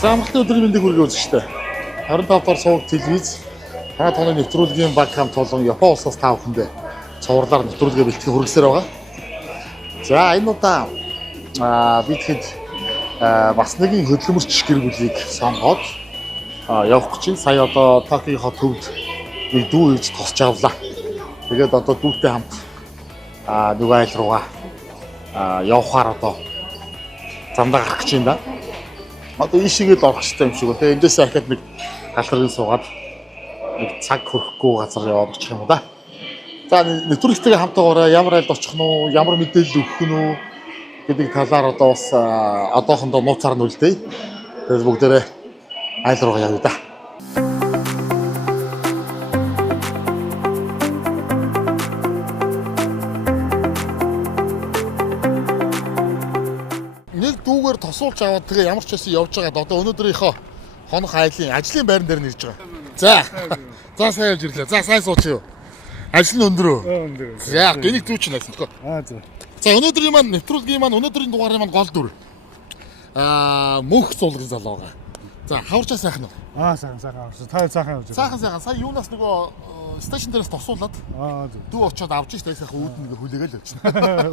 За амралтын өдрийн мэндийг хүргэе үзэгчтэй. 25 дахь суваг телевиз та тооны нэвтрүүлгийн баг хамт олон Япон улсаас та бүхэндээ цувралаар нэвтрүүлгээ бэлтгэх хүргэсээр байгаа. За энэ удаа би тэгэхэд бас нэгэн хөдөлмөрч гэр бүлийг сонгоод явах гэж байна. Сая одоо Токиогийнхоо төвд нэг дүү ирж тосч авлаа. Тэгээд одоо дүүтэй хамт нөгөө айл руугаа явахаар одоо замдаа гарах гэж байна да. Одоо ийшээгээ л орох хэрэгтэй юм шиг байна. Эндээс ахад нэг галтрын суугаад нэг цаг хөрөхгүй газар яваад очих юм да. За нэвтрүүлэгтэйгээ хамтаагаараа ямар айлд очих нь уу, ямар мэдээлэл өгөх нь үү гэдэг талаар одоо бас одоохондоо нууцаар нь үлдээе. Тэгээд бүгдээрээ айл руугаа явъя да. Тосуулж аваад тэгээ ямар ч байсан явж байгаад одоо өнөөдрийнхөө хонох айлын ажлын байран дээр нэрж байгаа. За. За сайн явж ирлээ. За сайн сууч юу. Ажил нь өндөр үү? Өндөр. За гинэг зүүч нь байсан тохоо. За. За өнөөдрийн маань нэвтрүүлгийн маань өнөөдрийн дугаарын маань гол дүр. Мөнх цуулгын залуу байгаа. За хаварчаа сайхан уу? Сайхан хаварч. Та сайхан явж байгаа. Сайхан. Сая юунаас нөгөө сташн дээрээс тосуулаад дүү очиод авч штэ сайхан үүд нэг хүлээгээл явчихна.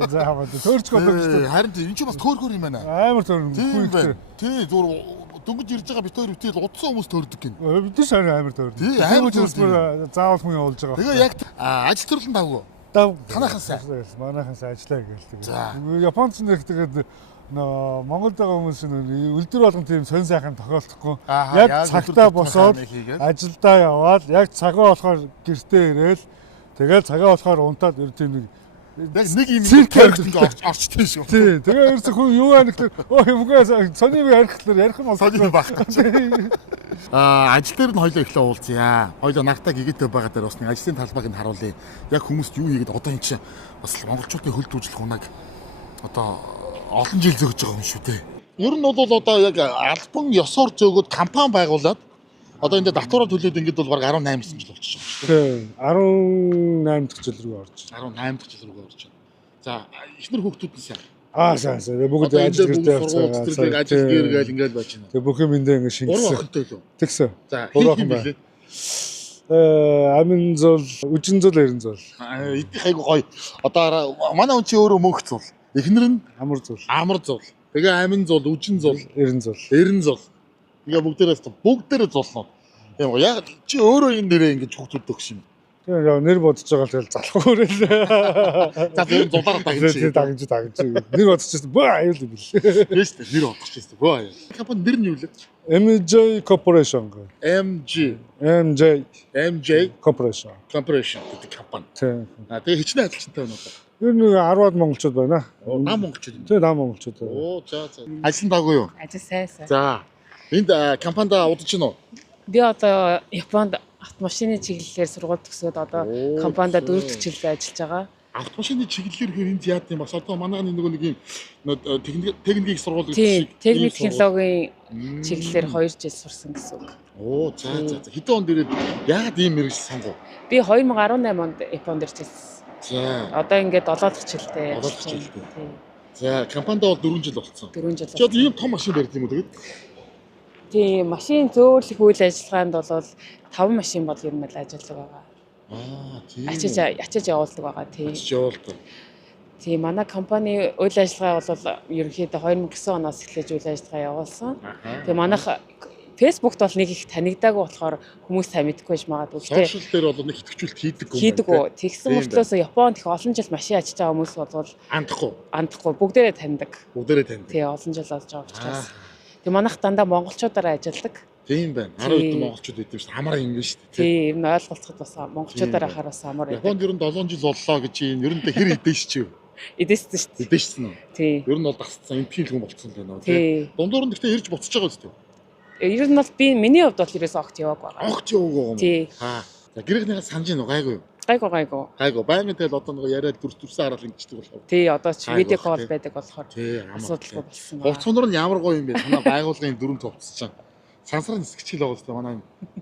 За хаваа төөрч голоо штэ. Харин энэ ч бас төөрхөр юм байна. Амар төөрхөр. Тий зур дөнгөж ирж байгаа бит хоёр үтэл удсан хүмүүс төөрдөг гин. Бид нар шар амар төөрдөг. Тий амар төөрдөг. Заавал хүн явуулж байгаа. Тэгээ яг ажил төрлөн давгүй. Танахаас манайхаас ажиллаа гээл. Японч нэг тэгээд Монголд байгаа хүмүүс үлдэр болгон тийм сонь сайхан тохиолдохгүй. Яг цагтаа босоод ажилдаа яваад яг цагаа болохоор гэртээ ирээл тэгээд цагаа болохоор унтаад тийм нэг юм ингээд орчтой шүү. Тий. Тэгээ ерөөсөө хүн юу аа гэхэлэр үгүй сони би харихлаар ярих юм сони байхгүй. Ажил дээр нь хоёлоо эхлээ уулзъя. Хоёлоо нартаа гигээтэй байгаа дээр бас нэг ажлын талбайг нь харуулъя. Яг хүмүүст юу хийгээд одоо энэ чинь бас монголчуудын хөл дүүжлэх унаг одоо олон жил зөгж байгаа юм шүү дээ. Ер нь бол одоо яг албан ёсоор зөөгөөд компани байгуулад одоо энэ татвараа төлөөд ингээд бол баг 18 жил болчихж байгаа шүү дээ. 18 дахь жил рүү орж байна. 18 дахь жил рүү орж байна. За эхнэр хүүхдүүд нь сайн. Сайн. Бүгд ажил гэрдээ явцгаа. Ажил гэргээл ингээд байж байна. Тэгээ бүх юм эндээ ингээд шингэсэн. 3 охинтой лөө. Тэгсэн. За хин билээ. Амин зул, үжин зул, эрен зул. Эдний хайгу гоё. Одоо манай хүн чи өөрөө мөнх зул. Эхнэр нь амар зул. Амар зул. Тэгээ амин зул, үжин зул, эрен зул. Эрен зул. Ингээ бүгдээрээ зулнууд. Яг чи өөрөө энэ нэрээ ингэж хүүхдүүд өгс юм. Тэгээ нэр бодож байгаа л тэгэл залах өрөөл. За тэр зулаар дагж. Нэр бодчихсон. Бөө аюул юм бил. Тийм шүү дээ. Нэр бодчихсон. Бөө аюул. Компани нэр нь юу лээ? MJ Corporation. MJ Corporation гэдэг компани. Тийм. Тэгээ хичнээн ажилчтай байна уу? Ер нь 10-аад монголчууд байна. Нам монголчууд юм. Тийм, нам монголчууд. За. Ажил даагүй юу? Ажил сайн. За. Энд компанид удаж гин үү? Би одоо Японд автомашины чиглэлээр сургууль төгсөөд одоо компанид 4 дахь жилдээ ажиллаж байгаа. Автомашины чиглэлээр хэр энд яад юм бас одоо манай нөгөө нэг юм техникийн сургууль гэдэг шиг техник технологийн чиглэлээр 2 жил сурсан гэсэн үг. За. Хэдэн онд ирээд яагаад ийм мэргэжил сонгов? Би 2018 онд Японд ирж ирсэн. За. Одоо ингээд 7 дахь жилдээ. За, компанид бол 4 жил болсон. 4 жил. Чи одоо ийм том машин барьд юм уу тэгээд? Тийм, машин зөөлөх үйл ажиллагаанд бол 5 машин бол ер нь л ажилладаг байгаа. Тийм. Ачиж явуулдаг байгаа тийм. Ачиж явуулдаг. Тийм, манай компани үйл ажиллагаа бол ерөнхийдөө 2009 оноос эхлэж үйл ажиллагаа явуулсан. Тэгээ манайх Фэйсбүүкт бол нэг их танигдаагүй болохоор хүмүүс сайн мэдэхгүй байж магадгүй. Сошиал дээр бол нэг итгэвчүүлэлт хийдэг. Тэгсэн мөртлөөс Японд их олон жил машин ажиллаж байгаа хүмүүс бол андахгүй бүгдээрээ таньдаг. Тий, олон жил болж байгаа учраас. Тэгээ манайх дандаа монголчуудаараа ажилладаг. Тийм байна. 10 хэдэн монголчууд идэв шүү дээ. Амар юм биш үү? Тийм, ер нь ойлголцоход бас монголчуудаараа хараас амар байдаг. Японд ер нь 7 жил боллоо гэж юм. Ер нь хэр идэш чи юу? Идэссэн шүү дээ. Идэшсэн үү? Тий. Ер нь бол дасцсан эмтгийн хүн болцсон л байна. Тий. Дундуур нь гэхдээ ирж буцаж байгаа үстэй. Ер нь бол миний хувьд бол ерөөсөө огт яваагүй байгаа. Огт яваагүй юм. Тий. За гэрийнхнийхээ санаж гин гайгүй юу? Гайгүй. Байнгын тэгэл одоо нэг яриад дүрсээ хараад ингэждэг болохоор. Тий, одоо ч видео кол байдаг болохоор асуудалгүй болсон. Хувцсундар нь ямар гоё юм бэ? Танаа байгууллагын дүрм товцсон чинь. Сансрын нисгчил байгаа үстэй манай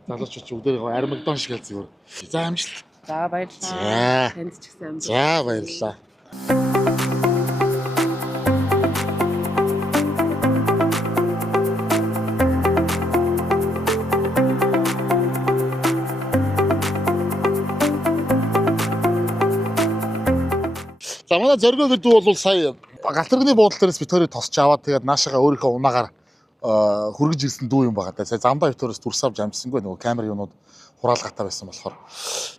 залуучууд бүгдээ аримагдон шиг л зүгээр. За амжилт. За баярлалаа. Танд ч гэсэн амжилт. За баярлалаа. За манай зоргоо гэдэг бол сая галтаргны буудлын дээрээс Викторийг тосч аваад тэгээд наашаага өөрийнхөө унаагаар хүргэж ирсэн дүү юм байгаа. Сая замдаа Викториос дүрс авч амжсангүй нөгөө камер юунууд хураалгатай байсан болохоор.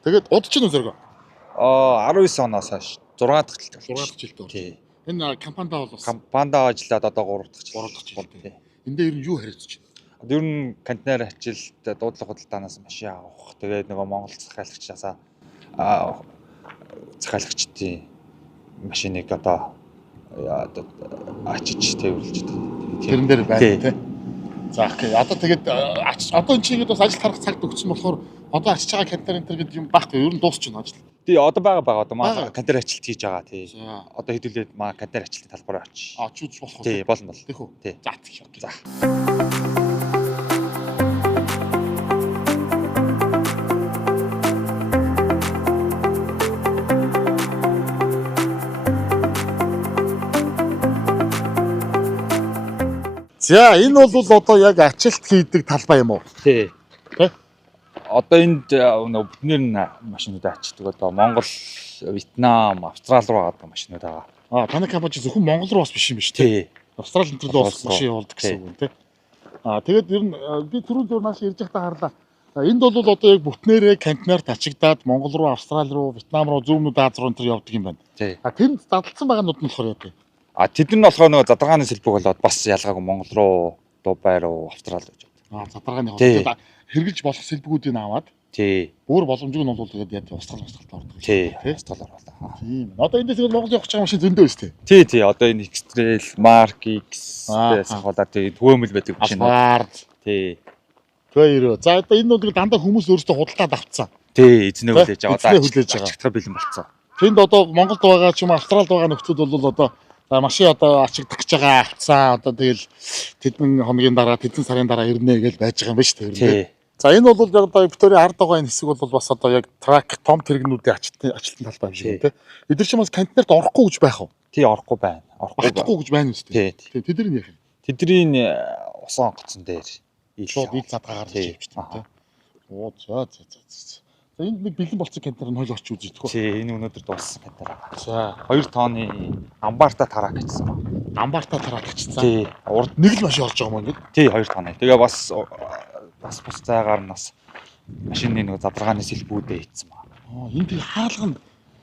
Тэгээд удаж чинь зоргоо. 19 оноос хойш 6 дахь жил. 6 дахь жилдээ. Тий. Энэ компанидаа бол Компанидаа ажиллаад одоо 3 дахь жил. 3 дахь жил. Тий. Энд дээр юу хариуцж байна? Ер нь контейнер ажилд дуудлага худалдаанаас машин авах. Тэгээд нөгөө Монгол захиалагчаасаа захиалагчдын машиныг одоо ачиж тээвэрлж байгаа. Тэрэн дээр байна тий. За окей. Одоо тэгээд одоо энэ чинь бас ажил харах цагт өгсөн болохоор одоо ачиж байгаа контейнер энэ гэдэг юм байхгүй. Ер нь дуусч байна ажил. Тий, одоо байгаа. Одоо маа контейнер ажилт хийж байгаа тий. Одоо хэдүүлээд маа контейнер ажилтны талбараа очиж. Очиж болох уу? Тий, болно. Тийх үү? Тий. За тийх. За. За энэ бол одоо яг ачилт хийдэг талбай юм уу? Тий. Тий. Одоо энд бүднэр нь машинууд ачдаг. Одоо Монгол, Вьетнам, Австрали руу байгаа машинууд байгаа. Таны компани зөвхөн Монгол руу бас биш юм биш үү? Тий. Австрали энэ төрлийн бас машин явуулдаг гэсэн үг тийм. Тэгээд ер нь би түрүүн зур нааш ирж байхдаа харлаа. Энд бол одоо яг бүтнээрээ контейнерт ачигдаад Монгол руу, Австрали руу, Вьетнам руу, зүүн Аз руу энэ явдаг юм байна. Тий. Тэнд задлсан байгаа нууд нь болохоор яа вэ? Тэд нар болохоор нөгөө задаргааны сэлбэг болоод бас ялгаагүй Монгол руу, Дубай руу, Австрали гэж байна. Задаргааны хоолой хэрглэж болох сэлбэгүүдийг аваад тий. Өөр боломжгүй нь бол тэгээд яг устгал ордог. Тий. Устгал оруулаа. Тийм. Одоо эндээс Монгол явах гэж байгаа машин зөндөө өстэй. Тий. Одоо энэ X-Trail, Mark X гэсэн хавуулаа тий төвөөмөл байдаг машин. Тий. Төвөөрөө. За одоо энэ нүүдийг дандаа хүмүүс өөрсдөө худалдаад авцсан. Тий, эзнээ хүлээж аваад ачигдах бэлэн болцсон. Тэнд одоо Монголд байгаа ч юм Австралид байгаа нөхцөл бол одоо машин одоо ачигдах гэж байгаа авцсан. Одоо тэгэл тэдэн хоногийн дараа, тэдэн сарын дараа ирнэ гэж байж байгаа юм байна шүү дээ. За энэ бол яг одоо Викторийн ард байгаа энэ хэсэг бол бас одоо яг трак том тэрэгнүүдийн ажилтны талбай юм шиг тийм. Эдгээр чинь бас контейнерт орохгүй гэж байх уу? Тий, орохгүй байна. Орохгүй гэж байна үстэй. Тий. Тэдний яах юм? Тэдний усан онгоцон дээр шууд ил задгаагаар хийж байна тийм. Оо за. За энд нэг бэлэн болцсон контейнер нь хойл очиж үзье тэгвэл. Тий, энэ өнөөдөр дууссан контейнер байгаа. За 2 тонны амбарта тараа гэсэн. Амбарта тараа гэсэн. Тий. Урд нэг л машин орж байгаа юм ингээд. Тий, 2 тонны. Тэгээ бас бус цайгаар нь бас машины нэг задаргааны сэлбүүдээ хийцэн байна. Энэ тэг хаалга нь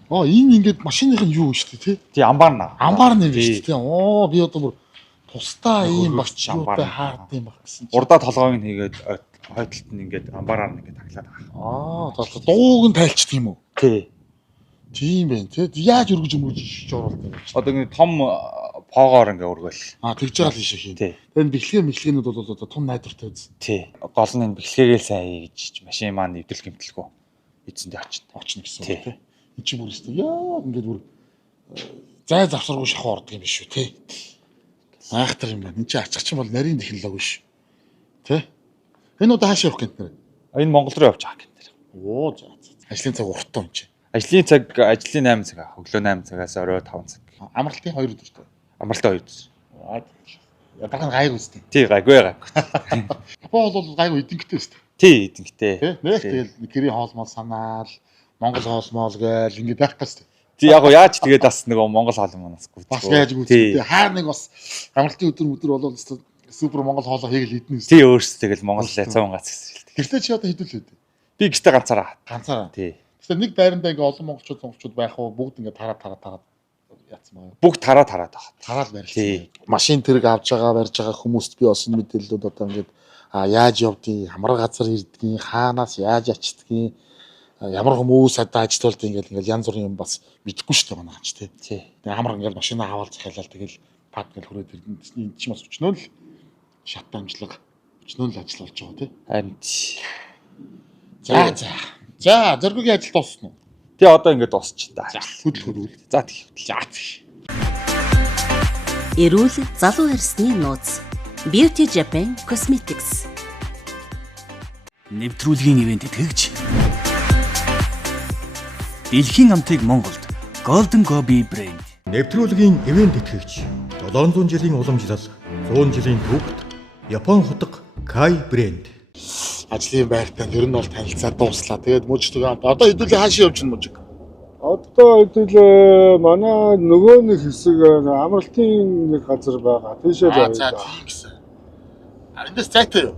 энэ ингээд машиных нь юу вэ шүү дээ тий? Тий, амбар нь. Амбар нь шүү дээ тий. Би одоо бүр тусдаа ийм багч амбар хаард юм баг гэсэн чинь. Урдаа толгойг нь хийгээд хойдолт нь ингээд амбараар нь ингээд таглаад байгаа. Толгой дууг нь тайлчдаг юм уу? Тий. Тийм байх тий. Яаж өргөж оруулдаг юм бэ? Одоо ингээд том поогоор ингээд өргөөл. Тэгж байгаа л ийшээ хийн. Тэгээд бэлгээнүүд бол одоо том найдвартай үз. Тий. Гол нь энэ бэлгээгээл сайн хий гэж машин маань нэвтрэл гэмтэлгүй эзэндээ очно гэсэн үг тий. Энд чи бүр өстэй яа ингээд бүр зай завсаргүй шахуу ордог юм биш үү тий. Айхтар юм байна. Энд чи ачих чинь бол нарийн технологи биш. Тий. Энэ удаа хаашаа явах гэнтэр? Энэ Монгол руу явж байгаа гэнтэр. За. Ажлын цаг урттай юм чи. Ажлын цаг ажлын 8 цаг, өглөө 8 цагаас орой 5 цаг. Амралтын 2 өдөртэй. Амралтын 2 өдөр. Ядархан гайг үстэй. Тий, гайгүй гайг. Апоо бол гайг эдэнхтэй үстэй. Тий, эдэнхтэй. Нэг тэгэл гэрийн хоолмол санаал, Монгол хоолмол гээл ингэж байх гэсэн. Тий, яг яаж тэгээд бас нөгөө Монгол хоолмоноос гүйтээ. Бас яаж гүйтээ. Хаар нэг бас амралтын өдөр болол супер Монгол хоолоо хийгээл идэнэ. Тий, өөрсдөө тэгэл Монгол цааван гац гэсэн. Гэрлээ чи одоо хэдүүлээд. Би гэртээ ганцаараа. Тий. Тэгэхээр нэг байрандаа ингээ олон монголчууд байх уу бүгд ингээ тараад яатсан байна. Бүгд тараад байгаа. Тараал барилсан. Машин тэрэг авж байгаа барьж байгаа хүмүүст би бас энэ мэдээллүүд одоо ингээд яаж явдгийг, ямар газар ирдгийг, хаанаас яаж ачдгийг, ямар хүмүүс одоо ажилтуулдаг ингээл янз бүрийн юм бас мэдэхгүй шүү дээ манай хач тий. Тэгээ амар ингээл машинаа аваад захиалал тэгэл пад гэл хүрээд ирдэн энэ ч бас өчнөө л шат амжлага өчнөө л ажил болж байгаа тий. Харин За зоргогийн ажил дуусна уу? Тий одоо ингээд дуусчих та. Хөдөл. За тийм. Эрүүл залуу арьсны нууц. Beauty Japan Cosmetics. Нэвтрүүлгийн ивент итгэгч. Дэлхийн амтыг Монголд Golden Gobi брэнд. Нэвтрүүлгийн ивент итгэгч. 700 жилийн уламжлал, 100 жилийн төвөгт Япон хутга Kai брэнд. Ажлын байртай ер нь бол танилцаад дууслаа. Тэгээд мужид одоо хэдүүлээ хаашаа явж байна мужид? Одоо хэдүүл манай нөгөө нэг хэсэг амралтын нэг газар байгаа. Тийшээ байна. За тийм гэсэн. Эндээс зайтай юу?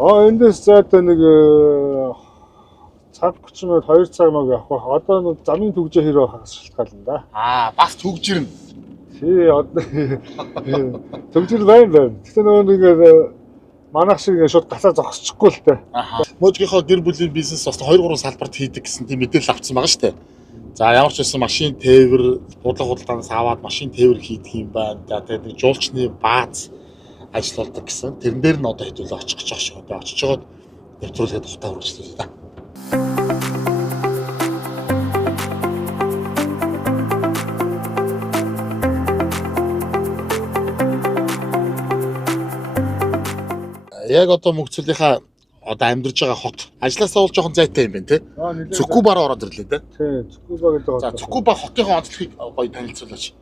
Эндээс зайтай нэг цаг 30 минут 2 цаг мөг явах. Одоо нэг замын төгжээ хэрэг хагас шалтгаална да. Бас төгжирнэ. Тий одоо төгжир байна. Гэхдээ нөгөө нэг манайх шиг шууд гацаа зогсчихгүй л тээ. Мөжгийнхөө гэр бүлийн бизнес бас 2 3 салбарт хийдэг гэсэн тийм мэдээлэл авсан байгаа шүү дээ. За ямар ч байсан машин тээвэр, бодлого худалдаанаас аваад машин тээвэр хийдэг юм байна. За тэгээд нэг жуулчны бааз ажил болдог гэсэн. Тэрэн дээр нь одоо хэдүүлээ очих гэж байгаа шүү. Одоо очиж жоод нэвтрүүлгээд хутаа үргэлжлүүлээ да. Яг одоо мөнгөцөлийнхаа одоо амьдарч байгаа хот ажилласаа бол жоохон зайтай юм байна те. Цукубаар ороод ирлээ те. Тийм, Цукуба гэдэг хот. За Цукуба хотынхоо онцлогийг гоё танилцуулаач.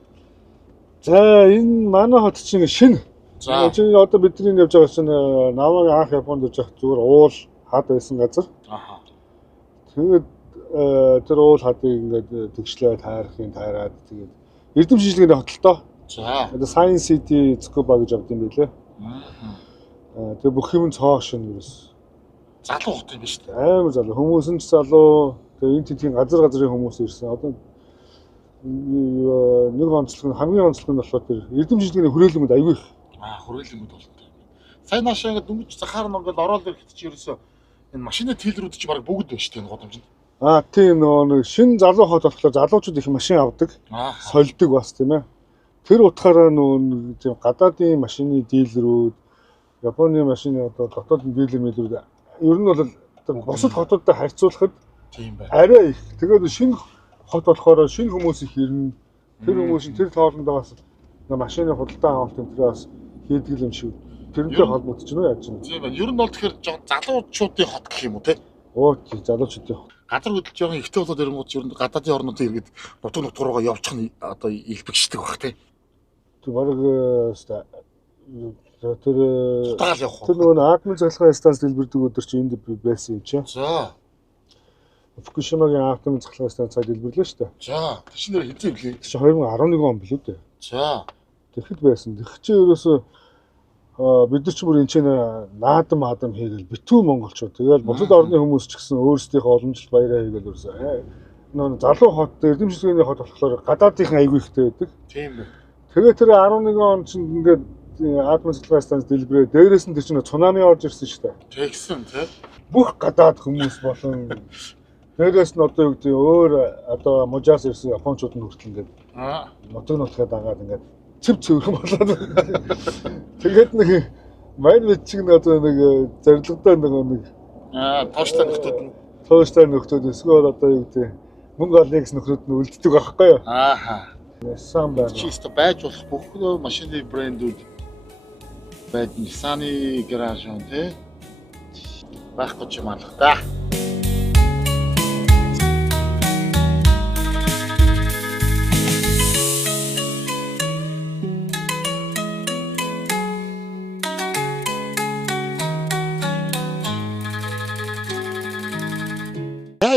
За энэ манай хот чинь шинэ. За чинь одоо бидний явж байгаа чинь намайг анх Японд явж байгаа зүгээр уул хад байсан газар. Тэгээд тэр уул хадыг ингээд төгшлөө тайраад тэгээд эрдэм шижлэгийн хотолтой. За одоо Science City Цукуба гэж авд юм билээ. Тэгээ бүх юм цоо шин юус. Залуу хот юм ба шүү дээ. Амар залуу. Хүмүүс нь ч залуу. Тэгээ энэ тийм газар газрын хүмүүс ирсэн. Одоо нэг онцлог нь хамгийн онцлог нь болохоор тэр эрдэм шижлэгийн хүрээлэнгүүд аягүй их. Хүрээлэнгүүд болтой. Сайн наашаа ингээд дөнгөж захаар нь ингээд ороод ирэхэд чи ерөөсөө энэ машины тэлрүүд чи баг бүгд байна шүү дээ энэ годомжинд. Тийм нэг шин залуу хот болохоор залуучууд их машин авдаг. Сольдог бас тийм ээ. Тэр утгаараа нөө тийм гадаадын машины дилерүүд Японы машины одоо дотоодын дилер мэлүүд ер нь бол бусад хотуудтай харьцуулахад тийм байна. Арай их. Тэгээд шинэ хот болохоор шинэ хүмүүс их ирнэ. Тэр хүмүүс нь тэр тоолондоо бас машины худалдаа авалт энтрээс хийдэг юм шиг. Тэрнтэй холбогдож байна уу яаж чинь. Тийм байна. Ер нь бол тэгэхээр залуучуудын хот гэх юм уу те? Тийм залуучуудын хот. Газар хөдлөж байгаа ихтэй болоод ирэнгүүт ер нь гадаадын орнуудын иргэд нутг руугаа явчих нь одоо илбэгшдэг баг те. Тэр баг тэр нөгөө атомын цахилгаан станц дэлбэрдэг өдөр чи энд байсан юм чи. За. Фукушимагийн атомын цахилгаан станцаар дэлбэрлээ шүү дээ. За. Тэр чинь нэр хэзээ блээ? Чи 2011 он билүү дээ. За. Тэгэхэд байсан. Тэгэх чи ерөөсөө бид нар ч бүр энэ ч наадам хийгээл битүү монголчууд. Тэгэл бусад орны хүмүүс ч гэсэн өөрсдийнхөө уламжлалт баяраа хийгээл ерөөсөө нөө залуу хот эрдэм шижлэгийн хот болохоор гадаадынхан аягүй ихтэй байдаг. Тийм байна. Тэгээ тэр 11 он чинь ингээд атомын цахилгаан станц дэлбэрээ дээрээс нь тэр чинь цунами орж ирсэн шүү дээ. Тэгсэн тий. Бүх гадаад хүмүүс болон дээрээс нь одоо юу гэдэг өөр одоо мужаас ирсэн японочууд нь хүртэл ингээд нутгаа дагаад ингээд цэв цэвэрхэн болоод тэгээд нэг мань мэд чиг одоо нэг зорилготой нэг тооштой нөхдөд эсвэл одоо юу гэдэг мөнгө олъё гэсэн нөхдөд нь үлддэг байхгүй юу? Сан байна. Чисто байж болох бүх машины брэндүүд байд Nissan-ы гараж он тий. Байхгүй ч юм алах та.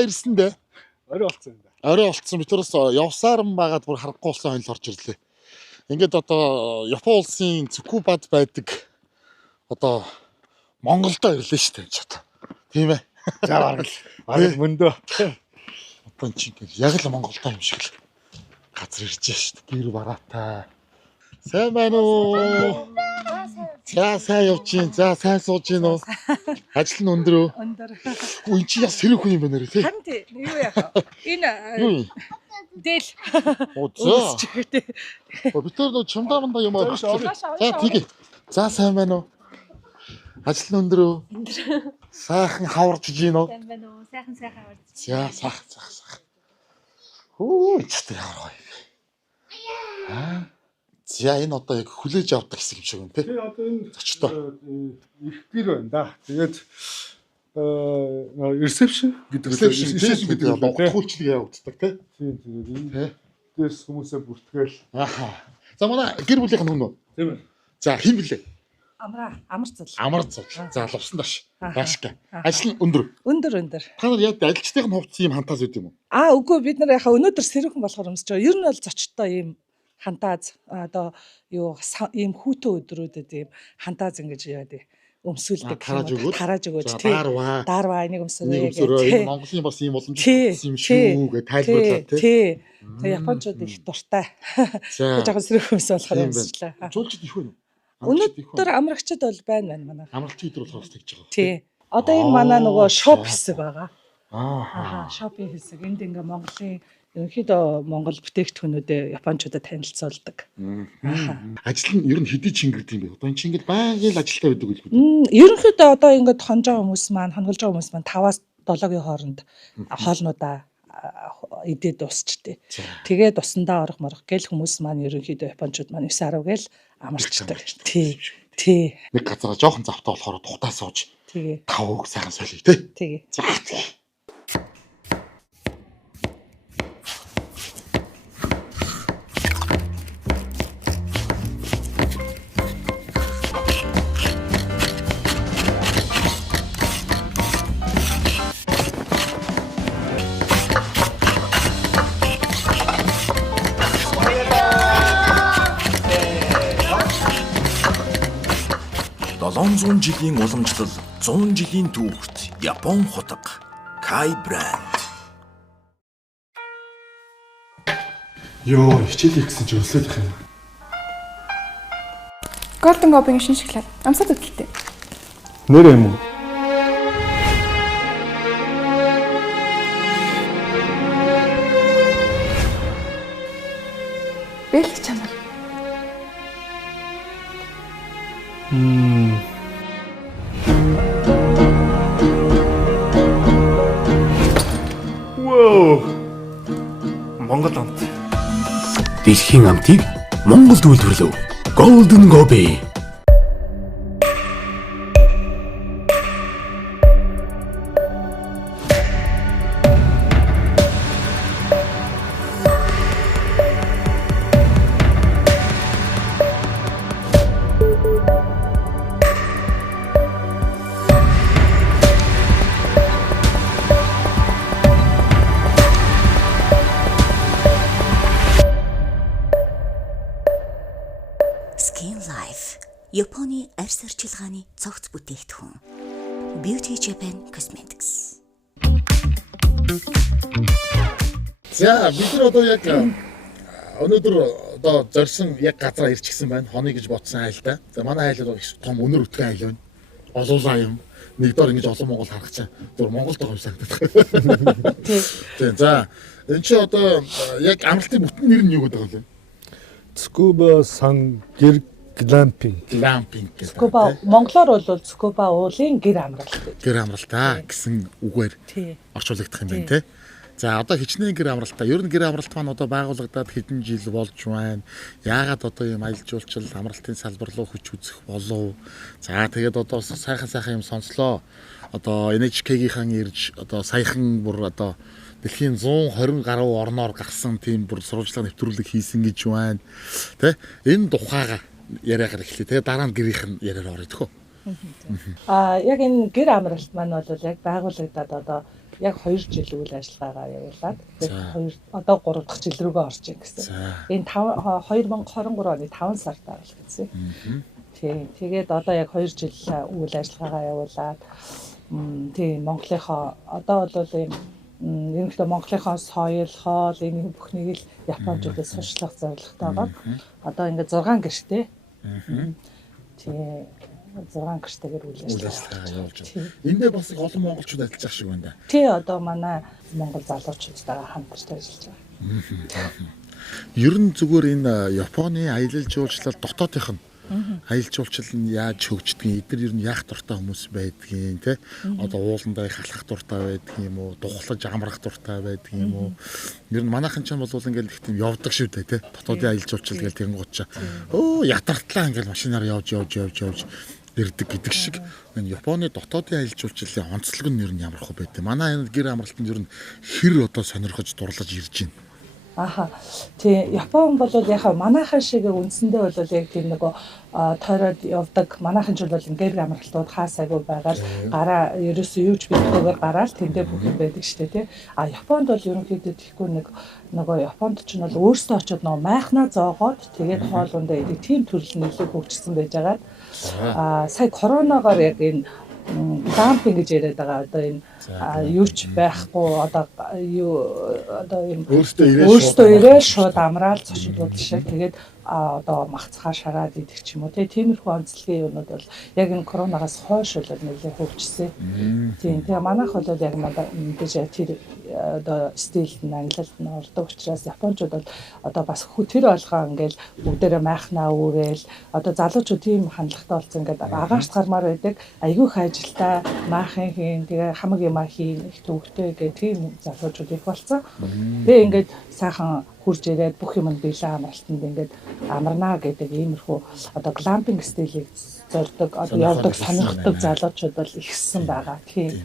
Ирсэн дээ. Орой болцсон юм да. Орой болцсон битүүрээс явсаар нь байгаад бүр харахгүй болсон хонол орж ирлээ. Ингээд одоо Япон улсын Цукубад байдаг одоо Монголдо ирлээ шүү дээ ч одоо. Тийм ээ. За бараг мөндөө. Одоо чинь яг л Монголдо юм шиг л газар ирж шүү дээ. Гэр бараатай. Сайн байна уу? За сайн явж гин. За сайн сууж гин үү? Ажил нь өндөр үү? Өндөр. Үн чи яс хэрэг хүн юм байна нэрээ тий. Харин тий. Юу яах вэ? Энэ дэл. Оо зөө. Бид нар чамдаа мандаа юм аа. За тэгээ. За сайн байна уу? Ажил нь өндөр үү? Өндөр. Сайхан хаварч гин үү? Сайн байна уу? Сайхан хаварч. За сайхан. Хөө ч тэр ямар гоё. За энэ одоо яг хүлээж авдаг хэсэг юм шиг байна тий. Одоо энэ зочтой. Их гэр байна да. Тэгээд reception гэдэг Монгол хөлчлөг явагддаг тий. Тийм тэгээд энэ дээрс хүмүүсээ бүртгээл. За манай гэр бүлийнх нь хүн үү? Тийм ээ. За хэн блэ? Амар зул. Амар зул. За лувсан даш. Яашка. Ажил нь өндөр. Өндөр. Та нар яг ажилчдын хувьд ийм хантаас үүд юм уу? Үгүй бид нар яхаа өнөөдөр сэрүүхэн болохоор өмсөж байгаа. Ер нь бол зочдтой ийм хантааз одоо юу ийм хүүтэн өдрүүдэд ийм хантааз ингэж яа дээ. Өмсүүлдэг тарааж өгөөч тий. Дарваа энийг өмсөрөө гэж. Монголын бас ийм боломжтой юм шүү гэж тайлбарлаад тий. Японочууд их дуртай. Тэг жоохон сэрүүхэн өмсө болохоор өмсчлээ. Жуулчд их байна уу? Өнөөдөр амрагчд бол байна манай. Амрагчид өдөр болохоор тэгж байгаа. Тий. Одоо энэ манай нөгөө шоп хэсэг байгаа. Шопын хэсэг. Энд ингээ Монголын ерөнхийдөө Монгол бүтээгдэхүүнүүдээ Японочдод танилцуулдаг. Ажил нь ер нь хэдий чингэрд юм бэ? Одоо энэ чингэр байгаль ажилтаа байдаг гэж үү? Ерөнхийдөө одоо ингээд хонж байгаа хүмүүс маань, хонголж байгаа хүмүүс маань 5-аас 7-гийн хооронд хоолнуудаа идээд дуусчтэй. Тэгээд усандаа орох морох гэл хүмүүс маань ерөнхийдөө Японочд маань 9-10 гэл амарчдаг. Тий. Нэг газараа жоохон завтай болохоор тухтаа сууж. Тэгээ. 5 үг сайхан солиё тий. Тэгээ. За. Долоон жилийн уламжлал 100 жилийн түүхт Япон хотго Kai брэнд. Йоо, хичээлээ гэсэн чи өсөж их юм. Golden Gobi-гийн шинжлэл амсад хөдөлтэй. Нэр юм уу? Бэлэг чанар. Вау. Монгол амт. Дэлхийн амтыг Монголд үйлдвэрлэв. Golden Gobi. Skin Life. Японы арьс орчилгааны цогц бүтээгдэхүүн. Beauty Japan Cosmetics. За бид нар одоо яг өнөөдөр одоо зорьсон яг газараа ирчихсэн байна. Хоны гэж бодсон айлтаа. За манай айл бол их том өнөр өтгөн айл байна. Олуулаа юм. Нэгдүгээр ингэж олон Монгол харах чаа. Зүгээр Монголд байгаа юм санагдаад. Тийм. За энэ чи одоо яг амралтын бүтэн нэр нь юу гэдэг вэ? Tsukuba San Glamping. Glamping. Tsukuba монголоор бол Tsukuba уулын гэр амралт. Гэр амралтаа гэсэн үгээр орчуулагдах юм байна те. За одоо хичнээн гэр амралтаа. Ер нь гэр амралт маань одоо байгуулагдаад хэдэн жил болж байна. Яагаад одоо ийм аялал жуулчлал амралтын салбар руу хүч үзэх болов? За тэгээд одоо сайхан юм сонслоо. Одоо NHK-ийн ирж одоо саяхан бүр одоо дэлхийн 120 гаруй орноор гарсан тийм бүр сурвалжлага нэвтрүүлэг хийсэн гэж байна. Тэ? Энэ тухайга яриагаар эхлэе. Тэгээ дараа нь гэрийнх нь яриаар орё төхөө. Яг энэ гэр амралт маань бол яг байгуулагдаад одоо яг 2 жил үйл ажиллагаагаа явуулаад одоо 3 дахь жил рүүгээ орж ийн гэсэн. Энэ 2023 оны 5 сард байгуулагдсан. Тийм. Тэгээд одоо яг 2 жил үйл ажиллагаагаа явуулаад тийм Монголынхоо одоо бол ийм ерөнхийдөө Монголынхоо соёл, хоол энэ бүхнийг л Японочдод сурчлах зорилготойгоор одоо ингээд 6 гэртэй. Тийм 6 гэртэйгээр үйл ажиллагаа явуулж байна. Эндээ бас их олон монголчууд ажиллаж байгаа шиг байна да. Тий одоо манай монгол залуучуудтайгаа хамтарч ажиллаж байгаа. Ер нь зүгээр энэ Японы аялал жуулчлал дотоодынх нь аялал жуулчлал нь яаж хөгждгийг эдгээр ер нь яах дуртай хүмүүс байдгийг те одоо ууландаа их халах дуртай байдаг юм уу духлаж амрах дуртай байдаг юм уу ер нь манайхан ч бол ингээл их тийм явдаг шүү дээ те дотоодын аялал жуулчлал гэж тэнгууд чаа өө ятартлаа ингээл машинаар явж ирдэг гэдэг шиг энэ Японы дотоодын аялал жуулчлалын онцлог нь ер нь ямар хөө байд. Манай энэ гэр амралтанд ер нь хэр одоо сонирхож дурлаж ирж байна. Аха. Тий, Япон бол яхаа манайхан шиг үндсэндээ бол яг тийм нөгөө тойроод явдаг манайхан ч бол ингээд амралтууд хаасаагүй байгаад гараа ерөөсөө юу ч бидгүйгээр гараад тэндээ бүх юм байдаг штэ тий. А Японд бол ерөнхийдөө тийхгүй нөгөө Японд ч нь бол өөрсдөө очиод нөгөө майхнаа зоогоод тэгээд хоолундаа идэг тийм төрөл нөлөө хөгжсөн байж байгаа. Сая коронавигаар яг энэ дампинг гэж яриад байгаа одоо энэ юу ч байхгүй одоо юм өөртөө ирээ шууд амраал зочдлууд шиг тэгээд одоо махцгаа шараад идэх ч юм уу тиймэрхүү онцлогийн юмуд бол яг энэ коронавигаас хойш бол нэлээд хөгжсөн. Тийм тэгээ манайх бол яг мэдээж тэр одоо стилд нь англиад нь ордог учраас японочууд бол одоо бас тэр болгоо ингээл бүгдээрээ майхнаа үүрээл одоо залуучууд тийм хандлагатай болсон ингээд агаарч гармаар байдаг айгүй их ажилтаа маахын хийн тэгээ хамаг юмаа хийн их төвхтэй гэх тийм залуучууд их болсон. Тэгээ ингээд сайхан хурж ирээд бүх юм нь биелээ амралтанд ингээд амарнаа гэдэг иймэрхүү одоо глампинг стилийг зорддог одоо явдаг сонирхдаг залуучууд бол ихсэн байгаа. Тийм.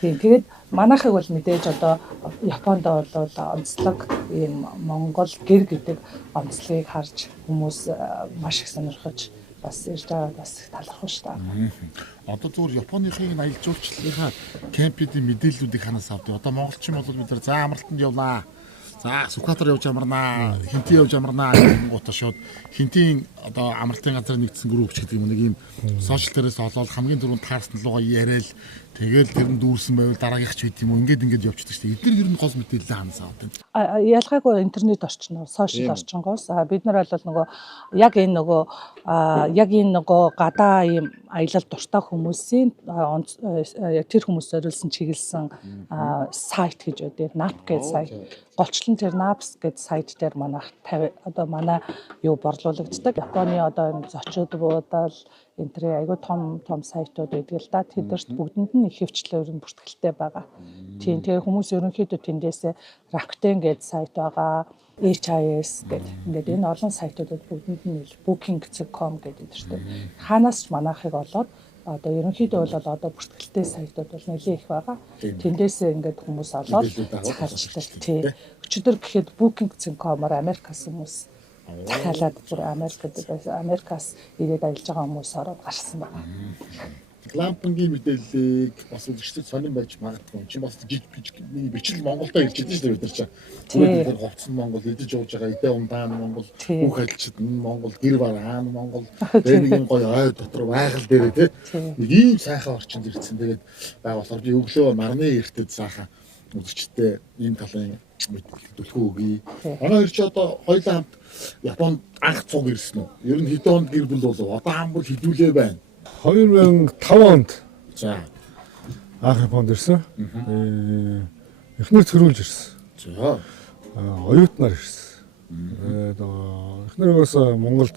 Тэгээд манайхыг бол мэдээж одоо Японд бол онцлог ийм Монгол гэр гэдэг онцлогийг харж хүмүүс маш их сонирхож бас ирж байгаа бас талархав шүү дээ. Одоо зүгээр Японыхын аялал жуулчлалынхаа кемпийн мэдээллүүдийг ханаас авдیں۔ Одоо монголчин бол бид нар за амралтанд явлаа. За Сүхбаатар явж амарнаа, Хинтээ явж амарнаа гэсэн гутаа шууд Хинтийн одоо амралтын газрын нэгдсэн групп ч гэдэг юм нэг юм сошиал дээрээс олоод хамгийн түрүүнд таарсан лугаа яриад тэгэл тэр нь дүүрсэн байвал дараагийнх ч байт юм уу ингээд явчихдаг шүү дээ. Эдгээр гэр нь гол мэдээлэл ханаас авдаг. Ялгаагүй интернет орчноор, сошиал орчингоос бид нар бол нөгөө яг энэ нөгөө гадаа ийм аялал дуртай хүмүүсийн тэр хүмүүс зориулсан чиглэсэн сайт гэж үүдээ NAP гэдэг сайт. Голчлон тэр NAPS гэдэг сайт дээр манайх одоо манай юу борлуулагддаг. Японы одоо энэ зочид буудаал энэ тэр айгүй том сайтууд байдаг л да. Тэдэрт бүгдэнд нь их хвчлэр бүртгэлтэй байгаа. Тийм тэгээ хүмүүс ерөнхийдөө тэндээсээ Rakuten гэдэг сайт байгаа. HIS гэдэг ингээд энэ олон сайтуудад бүгдэнд нь booking.com гэдэг төртэй. Хаанаас ч манайхыг олоод одоо ерөнхийдөө бол одоо бүртгэлтэй сайтууд бол нэлээд их байгаа. Тэндээсээ ингээд хүмүүс олоод захиалждаг. Тийм. Өчигдөр гэхэд booking.com-оор Америкаас хүмүүс захиалаад бүр Америкаас ирээд ажиллаж байгаа хүмүүс ороод гарсан байна. Лампингийн мэдээллийг бас үзэгчдэд сонирн байж магадгүй. Чи бас миний бичил Монголдо ирж байгаа шүү дээ бид нар чинь. Тэгээд говцсон Монгол эдэж ууж байгаа эдээ ундаан Монгол бүх ажилчид Монгол гэр бар хаан Монгол нэг юм гоё ой дотор байгаль дээр тий нэг ийм сайхан орчинд ирсэн. Тэгээд байгууллаар би өглөө нарны эртэд сайхан үзэгчдэд ийм талын мэдээлэл төлхөө өгье. Манай ирч одоо хоёулаа хамт Японд анх цуг ирсэн үү? Ер нь хэдэн онд гэр бүл болов? Одоо хамбал хэдүүлээ байна. 2005 онд за анх Японд ирсэн. Эхнэр төрүүлж ирсэн. За оюутнаар ирсэн. Эхнэрээс Монголд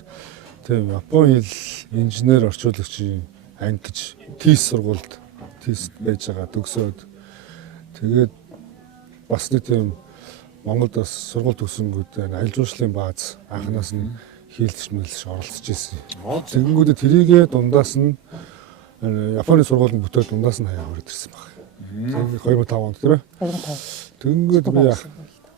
тийм Японы хэл инженер орчуулагчийн анги гэж TIS сургуульд TIS байж байгаа төгсөөд тэгээд бас нэг тийм Монголд бас сургууль төгсөнгүүд аялал жуулчлалын бааз анханаас нь хийлж оролцож ирсэн. Тэгэнгүүт тэрийгээ дундаас нь Японы сургуулийн бүтээр дундаас нь хаяа ороод ирсэн баг. 2005 онд тийм ээ. 2005. Тэгэнгүүт би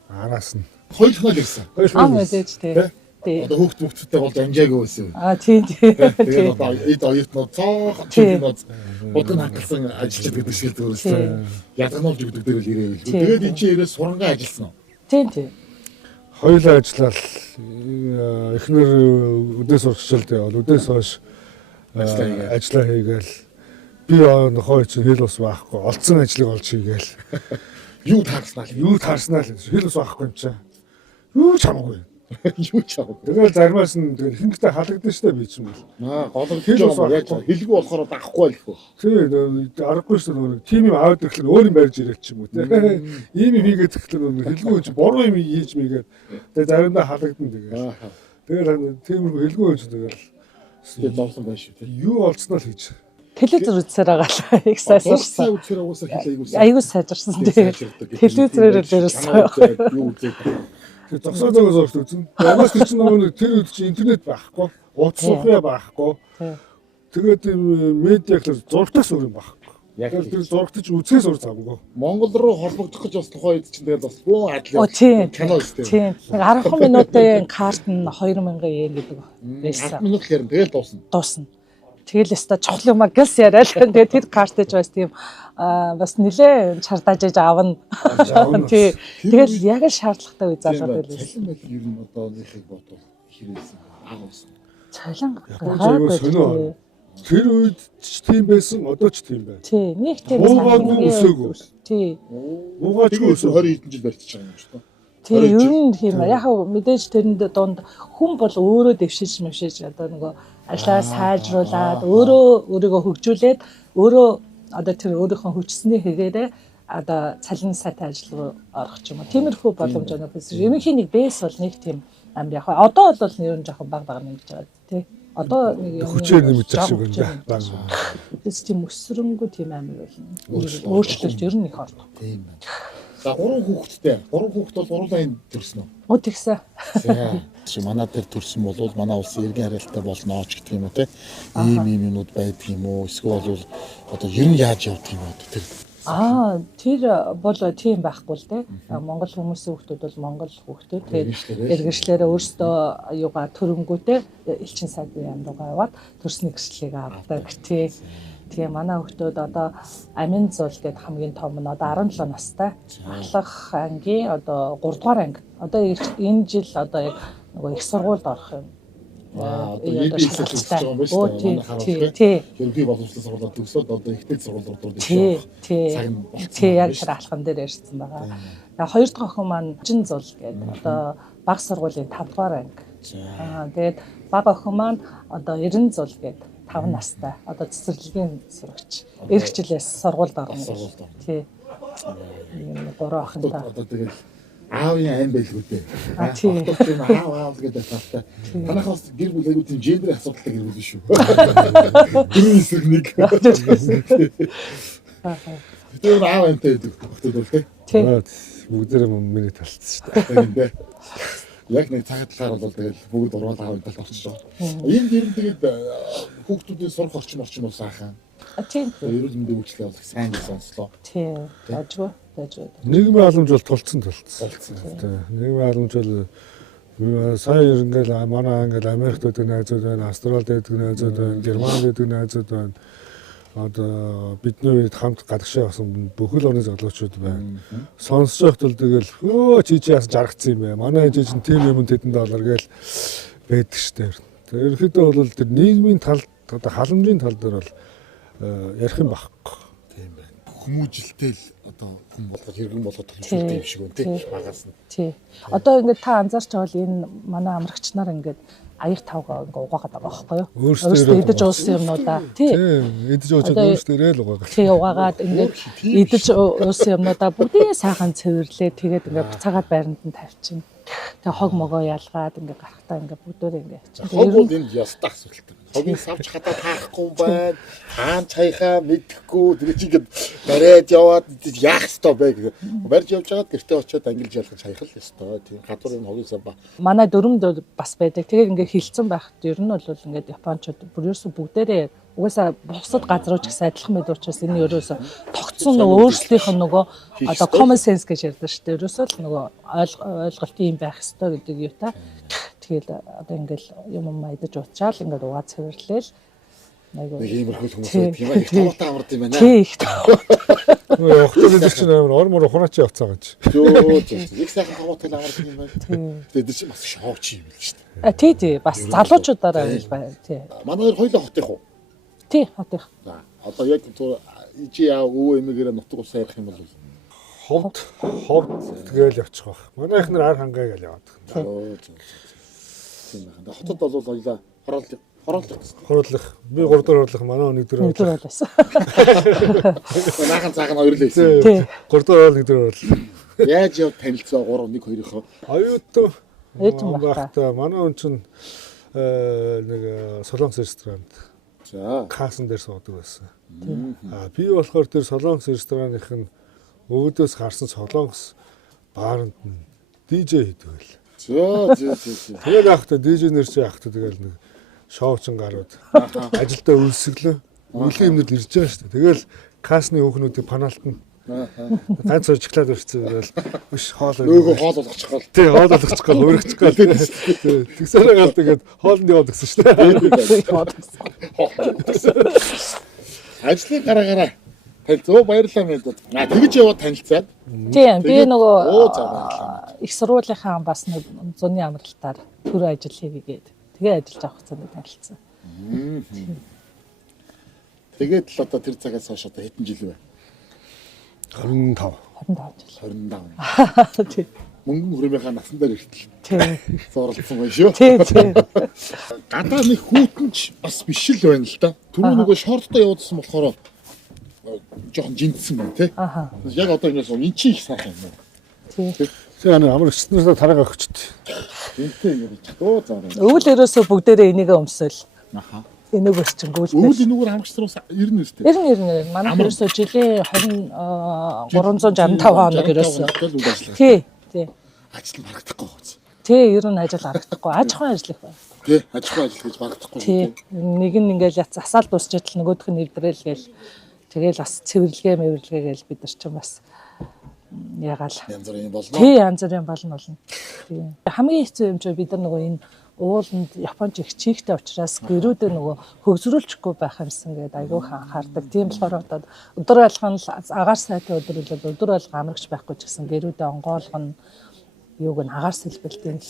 араас нь хоёулаа ирсэн. Мэдээж тий. Одоо хүүхдүүдтэй болж амжаагүй байсан. Тийм. Тэгээд одоо эд оюутнууд цаах чиглэлд бодон хатгалсан ажилчид гэдэг шиг төрөлсөн. Ядгануулж өгдөг дээр л ирээ. Тэгээд энэ чинь ирээ сурангаа ажилласан уу? Тийм. Хоёулаа ажиллаад эхнэр өдөөс урагшилд явал өдөөс хойш ажиллаа хийгээл би нохой чи хэл ус байхгүй олцсон ажлыг олж хийгээл юу таарснаа хэл ус байхгүй юм чи юу ч хамаагүй юу ч хамаагүй тэгэл заримаас нь ихэнхдээ халагдсан шүү дээ би ч юм бол гол нь хэл ус яаж хэлгүй болохоор дахгүй байлгүй тий аргагүй шүү дээ тийм юм аваад ирэхлээр өөр юм барьж ирэх ч юм уу тий ийм юм хийгээд ирэхлээр хэлгүй чи буруу юм хийж мэйгээд тэгээ заримдаа халагдсан тэгэл тиймэрхүү хэлгүй юм чи тэгэл зовсон байх шүү тий юу олцсноо л хийж телевизээр үзсээр байгаа л их сайжирсан. Айгуу сайжирсан тий. Телевизээр дээрээс юу үзээд тэр зогсоогоос орж үзэн. Ямаас ч чинь нөгөө тэр үед чинь интернет байхгүй, утас ухаа байхгүй. Тэгээд медиа гэхэл зургатаас өөр юм байхгүй. Яг тэр зурагтж үзээ сур завгүй. Монгол руу холбогдох гэж бас тухайн үед чинь тэгээд бас бөө адил кино шүү дээ. Тийм. Нэг 10 минутын карт нь 2000 yen гэдэг байсан. 10 минут хэрэг тэгэл дуусна. Дуусна. Тэгэл өста чухал юм а гэлс яриад. Тэгээд тэр картэж бас тийм бас нилээ чардаж авна. Тий. Тэгэл яг л шаардлагатай үе залгаад байлаа. Цалин байл ер нь одоо нөхийг бодвол хэрэлсэн агуулсан. Цалин гайгүй. Тэр үед ч тийм байсан, одоо ч тийм байна. Тий, нэг тийм Уугаагүй өсөөгөө. Тий. Уугаач өсөө 20 хэдэн жил барьчих байгаа юм шүү дээ. Тий, ер нь тийм аа. Яг мэдээж тэрэнд дунд хүн бол өөрөө дэвшиж мэвшиж одоо нөгөө ажлаа сайжруулад өөрийгөө хөгжүүлээд өөрөө одоо тэр өөрийнхөө хүчсний хэрэгээрээ одоо цалин сайтай ажил руу орох ч юм уу. Тиймэрхүү боломж өнөө хэсэг. Ерөнхийн нэг бэс бол нэг тийм амар яг. Одоо бол нэр нь жоохон баг нэмж байгаа тий. Одоо нэг хүчээр нэмж байгаа шиг байна. Тэс тийм өсрөнгөө тийм амар болно. Өөрчлөлт ер нь их ордог. Тийм байна. За 3 хүүхэдтэй. 3 хүүхэд бол гурлаа төрсөн үү? Оо тэгсэн. Чи манай дээр төрсөн бол манай улсын иргэн харилцаатай болно ч гэх юм уу те. Ийм юмнууд байдаг юм уу? Эсвэл бол одоо ер нь яаж явдаг юм бэ тэр? Тэр бол тийм байхгүй л те. Монгол хүмүүсийн хүүхдүүд бол монгол хүүхдүүд. Тэгээд иргэншлэрээ өөрсдөө юугаа төрөнгүүтэй элчин сайдын яам руугаа яваад төрсний гэрчлэлийг авдаг тий. Тэгээ манай хүүхдүүд одоо амин зул гэдэг хамгийн том нь одоо 17 настай. Ахлах ангийн одоо 3 дугаар анги. Одоо энэ жил одоо яг нөгөө их сургуульд орох юм. Одоо EBS-ийг үзэж байгаа юм байна шүү дээ. Тий. Ерөнхий боловсрол сургуулиуд төгсөөд одоо ихтэй сургуулиуд ордог. Тий, яг тэр алхам дээр ярьсан байгаа. Тэгээ хоёр дахь охин маань жин зул гэдэг одоо баг сургуулийн 5 дугаар анги. Тэгээд бага охин маань одоо 90 зул гэдэг 5 настай. Одоо цэцэрлэгийн сурагч. Ирэх жилээс сургуульд орно. Тий. Ийм 3 охинтой. Одоо тэгэл аавын айн байлгүй дээ. Тийм. Аав гэдэг талтай. Танахаас гэр бүл аягүй тийм гендер асуудалтай гэр бүл шүү. Гэр эсрэг нэг. Тэр аав антай гэдэг хөтөл бол тийм. Бүгдээрээ миний талцсан шүү дээ. Яг нэг цагт талаар бол тэгэл бүгд урвал аав талд орчихлоо. Энд ер нь тэгээд хүүхдүүдийн сурах орчин бол сайхан. Тийм. Ерөнхийдөө үйлчлэл бол сайн гэж сонслоо. Тийм. Дажгүй. Нийгмийн халамж бол тулцсан. Нийгмийн халамж бол сая ингээл манай ингээл Америкт байдаг найзууд байна, Австралид байдаг найзууд байна, Германд байдаг найзууд байна. Одоо бидний үед хамт гадагшаа басан бүхэл оны залуучууд байна. Сонсож байхад л тэгэл чи яасан жаргацсан юм бэ? Манай жижиг тийм юм тэдэнд доллар гээл байдаг штэ. Тэр ерөөхдөө бол тэр нийгмийн талд одоо халамжийн тал дээр бол ярих юм багхгүй. Тийм байна. Хүмүүжилтэй л одоо хүн болгож иргэн болгоод төлөвлөлт юм шиг байна тийм багаас нь. Тий. Одоо ингээд та анзаарч байгаа бол энэ манай амрагч нар ингээд аяг тавгаа ингээ угаагаад байгаа байхгүй юу? Өөрсдөө идэж уусан юмнуудаа тий. Идэж уучаад өөрсдөө л угаагаад. Тий угаагаад ингээд идэж уусан юмнуудаа бүгдээ сайхан цэвэрлээ. Тэгээд ингээ буцаагаад байранд нь тавьчихна. Тэгээ хог могоо ялгаад ингээ гарахтаа ингээ бүгдөө ингээ явчихна. Хог бол энэ ястаа асуудалтай. Хогийг савч хатаа таахгүй юм байна. Хаан чаяхаа мэдэхгүй тэгээ чи ингээд бариад яваад яах ёстой бэ гэх. Барьж явж байгаад гэртээ очиод ангилж ялгаж чаях л ёстой. Тийм гадуур энэ хогийг сава. Манай дөрөмд бас байдаг. Тэгээд ингээ хилцэн байхад ер нь бол ингээд японочууд бүр ерөөсө бүгдээрээ угаасаа бусад газрууч гэсэн адилхан мэд учраас энэ ерөөсө тогтсон өөрсдийнх нь нөгөө одоо common sense гэж ярьдаг шүү дээ. Ерөөсөө л нөгөө ойлголт юм байх ёстой гэдэг юу та. Тэгэл одоо ингээл юм идэж уучаал ингээд угаа цэвэрлээл нэг иймэрхүү хүмүүс байдаг юм аа. Их тавтаа амард юм байна. Тий, их тавтаа. Охтол дээр чинь амар ормор хураачи явцгаа гэж. Их сайхан тавтаа амард юм байна. Тэгээд чинь бас шоуч юм л шүү дээ. Тий, бас залуучуудаараа л байна. Тий. Манай хоёр хоёлоо хотынх уу? Тий, хотынх. За одоо яг ижи яа өвөө эмээгээрээ нутаг ус ярих юм бол ховд тэгэл явчих واخ. Манай их нар ар хангаа гэл яваад. Тийм байна. Хотод бол хоёлаа хороолох. Би 3 дахь хороолох манай нэг дөр байсан. Наахан цаахан хоёр л байсан. Тий. 3 дахь нэг дөр хороолох. Яаж яв танилцаа 3 1 2-ийнхоо. Оюутан. Эдэн багтаа манай хүн чинь нэг солонгос ресторанд. За. Касан дээр суудаг байсан. Би болохоор тэр солонгос рестораных нь өөдөөс гарсан солонгос бааранд нь DJ хийдэг байл. Зөө. Тэгээд ахта DJ нэр чи ахта тэгэл нэг шоучин гарууд ажилдаа үлсгэлээ. Үлийн юмнууд ирж байгаа шүү дээ. Тэгэл касны хөөхнүүдийг панаалтна. Ганц шоколад өрцөө бол биш хоол. Нөгөө хоол болгочих гол. Тий, хоол болгочих гол өргөчих гол. Тэгсээр гал тэгээд хоолнд яваад гэсэн шүү дээ. Ажлын гараа танилцаа баярлалаа мэд. Тэгж яваад танилцаад. Тийм, би нөгөө их сургуулийнхаа бас нэг зуны амралтаар төр ажил хийгээд тэгээ ажиллаж авах хугацаанд танилцсан. Тэгээд л одоо тэр цагаас хойш одоо хэдэн жил вэ? 25 жил. 25. Тийм. Мөнгөн хүрэмийнхаа насан дээр иртэл. Тийм. Зурлцсан байна шүү. Тийм. Гадаа нэг хүүтэнч бас биш л байна л да. Түрүү нөгөө шорттой явуулсан болохоор жоохон жиндсэн байна тий. Яг одоо энэс эн чи их сайхан юм. Тийм. Тэгээ амар өчтнөөсөө тараагаа өгчт. Энтэй ингэ чадуу заа. Өвөл ерөөсөө бүгдээрээ энийгээ өмсөөл. Энийг өсчөнгүүл. Өвөл энүүгээр хангалтраас 90 өстэй. 90 манай ерөөсөө жилийн 365 хоног ерөөсөө. Тий. Ажил харагдахгүй байна. Тий, ер нь ажил харагдахгүй. Аж ахуйн ажил их байна. Тий, аж ахуйн ажил гэж харагдахгүй. Тий. Нэг нь ингээл засаал дуусчихэд нөгөөх нь нэвдрээл гээл тэгэл бас цэвэрлэгээ гээл бид нар ч бас ягаал. Янз бүрийн болно. Тий, янз бүрийн болно. Тий. Хамгийн хэцүү юм чи бид нар нөгөө энэ ууланд Японч их чигтэй учраас гэрүүдээ нөгөө хөгжрүүлчихгүй байх юмсан гэдэг айгүйх анхаардаг. Тийм болохоор одоо өдөр алган агаар сайтай өдрөлөд өдөр алга амрагч байхгүй ч гэсэн гэрүүдээ онгоолгоно юуг нь агаар сэлбэлтийн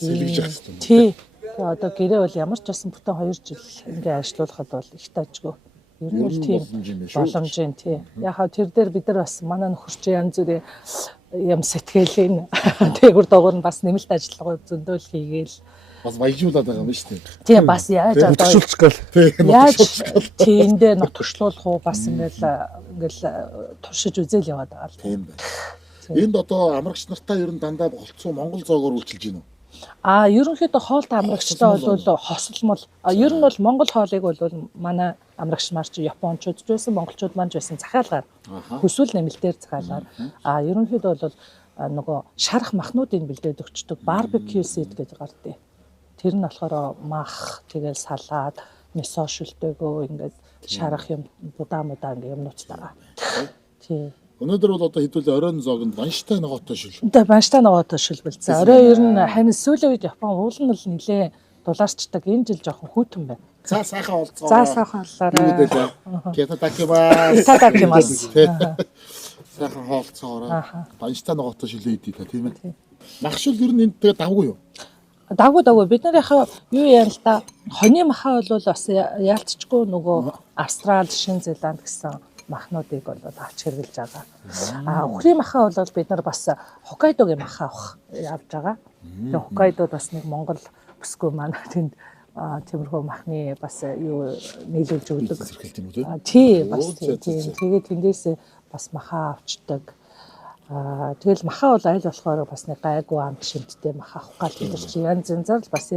тий. Тэгээ одоо гэрээ бол ямар ч байсан бүтэн 2 жил ингээ ажиллуулахад бол их тажгүй. Ер нь бол тийм боломж юм тий. Яхаа тэр дээр бид нар бас манай нөхөрч янз бүрийн юм сэтгэлийн тэгүр доогор нь бас нэмэлт ажиллагаа зөндөөл хийгээл бас баяжуулаад байгаа юм шүү дээ. Тийм бас яаж одоо нутгшуулчих гал. Яаж тиймдээ нутгшлуулах уу бас ингээл туршиж үзэл яваад байгаа л. Тийм байна. Энд одоо амрагч нартай ер нь дандаа болцсон Монгол зоогоор үйлчилж байна уу? Ерөнхийдөө хоолт амрагчтай бол хосолмол. Ер нь бол Монгол хоолыг бол манай амрагч марч Япончууд ч байсан, монголчууд маань ч байсан захиалгаар хүсвэл нэмэлтээр захиалгаар. Ерөнхийдөө бол нөгөө шарах махнуудыг бэлдээд өгчдөг барбекю сет гэж гардыг. Тэр нь болохоор мах, тэгэл салаад, мисо шүлтээгөө ингээд шарах юм будаа ингээ юмнуудтай. Тий. Өнөөдөр бол одоо хэдүүл оройн зоогонд банштай ногоотой шүл. Банштай ногоотой шүл бэлдсэн. Орой ер нь хань сүүлийн үед Япон уулын л нилээ дулаарчдаг. Энэ жил жоохон хүйтэн байна. За сайхан олцоо. За сайхан оллоорой. Кятадакимас. Сайхан олцоорой. Банштай ногоотой шүлээ идэх та тийм ээ. Мах шүл ер нь энд тэгээ давгүй юу? Давгүй бид нар яхаа юу яа л та хоньны махаа бол бас яалтчгүй нөгөө Австрали, Шинэ Зеланд гэсэн махнуудыг бол авч хэрэглэж байгаа. Үхрийн махаа бол бид нар бас Хоккайдогийн махаа авах явж байгаа. Тэгээ Хоккайдод бас нэг Монгол бүсгүй маань тэнд тиймэрхүү махны бас юу нийлүүлж өгдөг. Тий бас тийм. Тэгээд тэндээс бас махаа авчдаг. Тэгэл махаа бол аль болохоор бас нэг гайгүй амт шимттэй махаа авах гал бид нар чи янз янзаар бас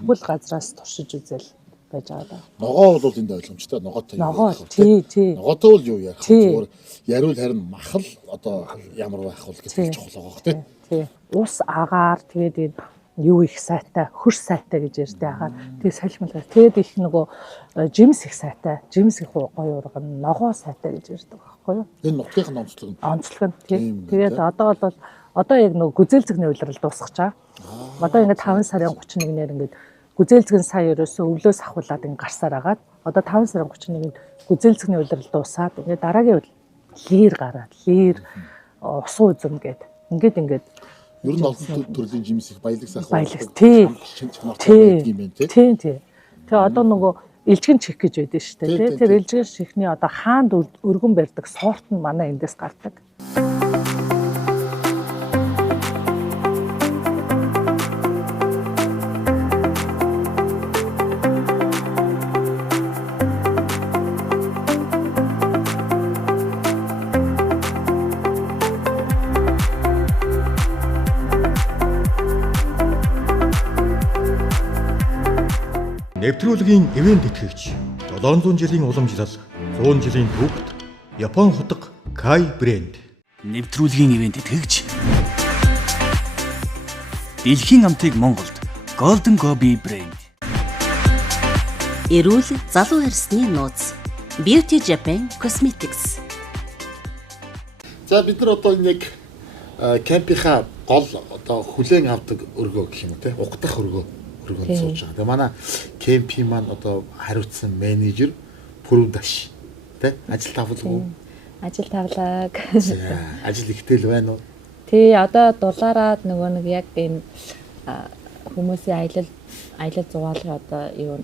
бүхэл газраас туршиж үзэл байж байгаа. Ногоо бол энд ойлгомжтой ногоотой. Ногоо тий. Ногоотой бол юу яах вэ? Яриул харин мах л одоо ямар байх вэ гэж чухал байгаа тий. Ус агаар тэгээд энэ юу их сайтай, хөрс сайтай гэж ярьдээ агаар. Тэгээд салхимлаа. Тэгээд их нөгөө жимс их сайтай, жимс их гоё урган, ногоо сайтай гэж ярьдаг байхгүй юу? Энэ нутгийн онцлог нь. Онцлог нь тий. Тэгээд одоо бол яг нөгөө гүзээлзэгний улирал дуусгаж байгаа. Одоо ингээд 5 сарын 31-ээр ингээд гүзээлзэгэн сая ерөөсөө өвлөөс ахуулаад ингээд гарсаар агаад одоо 5 сарын 31-нд гүзээлзэгний улирал дуусаад ингээд дараагийн лир гараад лир усан үзэм гээд ингээд ер нь олон төрлийн жимс их баялаг сайхан тий. Тий. Тэгээ одоо нөгөө элжигэн чих гэж байдаг шүү дээ. Тэр элжигэн чихний одоо хаанд өргөн барьдаг сорт нь манай эндээс гардаг. Нэвтрүүлгийн ивент тэтгэгч 700 жилийн уламжлал 100 жилийн төвд Япон хутга Кай брэнд. Нэвтрүүлгийн ивент тэтгэгч Дэлхийн амтыг Монголд Golden Gobi брэнд. Эрүүл залуу арсны нууц Beauty Japan Cosmetics. За бид нар одоо энэ яг кемпийнхаа гол одоо хүлээн авдаг өргөө гэх юм уу те угдах өргөөнд сууж байгаа. Тэгээ манай кемпийн маань одоо хариуцсан менежер Пүрүдаш те ажил тавлаг. Ажил тавлаг. Ажил ихтэй л байна уу? Тий, одоо дулаараад нөгөө нэг яг энэ хүмүүсийн аялал зугаалгын одоо юу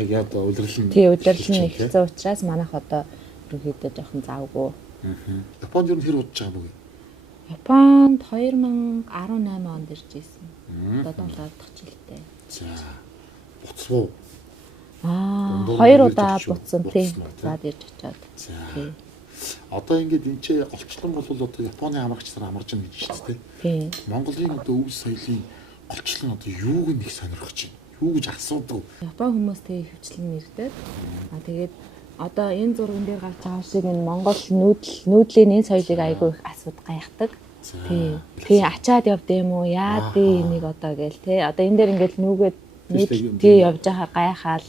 яг одоо удирдал нь удирдал нь ихсэн учраас манайх одоо ерөнхийдөө жоохон завгүй. Японд юу хэр удаж байгаа мүү? Японд 2018 онд ирж ирсэн. Одоо 7 дахь жилдээ. За. Буцвуу. 2 удаа буцсан тий. Заад ирж очиод. Тий. Одоо ингээд энэ ч голчлон бол одоо Японы амрагч нар амарч байгаа гэж байна тий. Монголын одоо өв соёлын голчлон одоо юуг нэг сонирхож байна? Юу гэж асуудаг? Япон хүмүүс тий хөвчлэн нэрдэг. Тэгээд одоо энэ зурган дээр гарч байгаа шиг энэ Монгол нүүдлийн энэ соёлыг айгүй их асууд гайхдаг. Тий ачаад явд юм уу? Яа дээ энийг одоо гээл тий. Одоо энэ дээр ингээд нүгээд тий явж байгаа гайхаал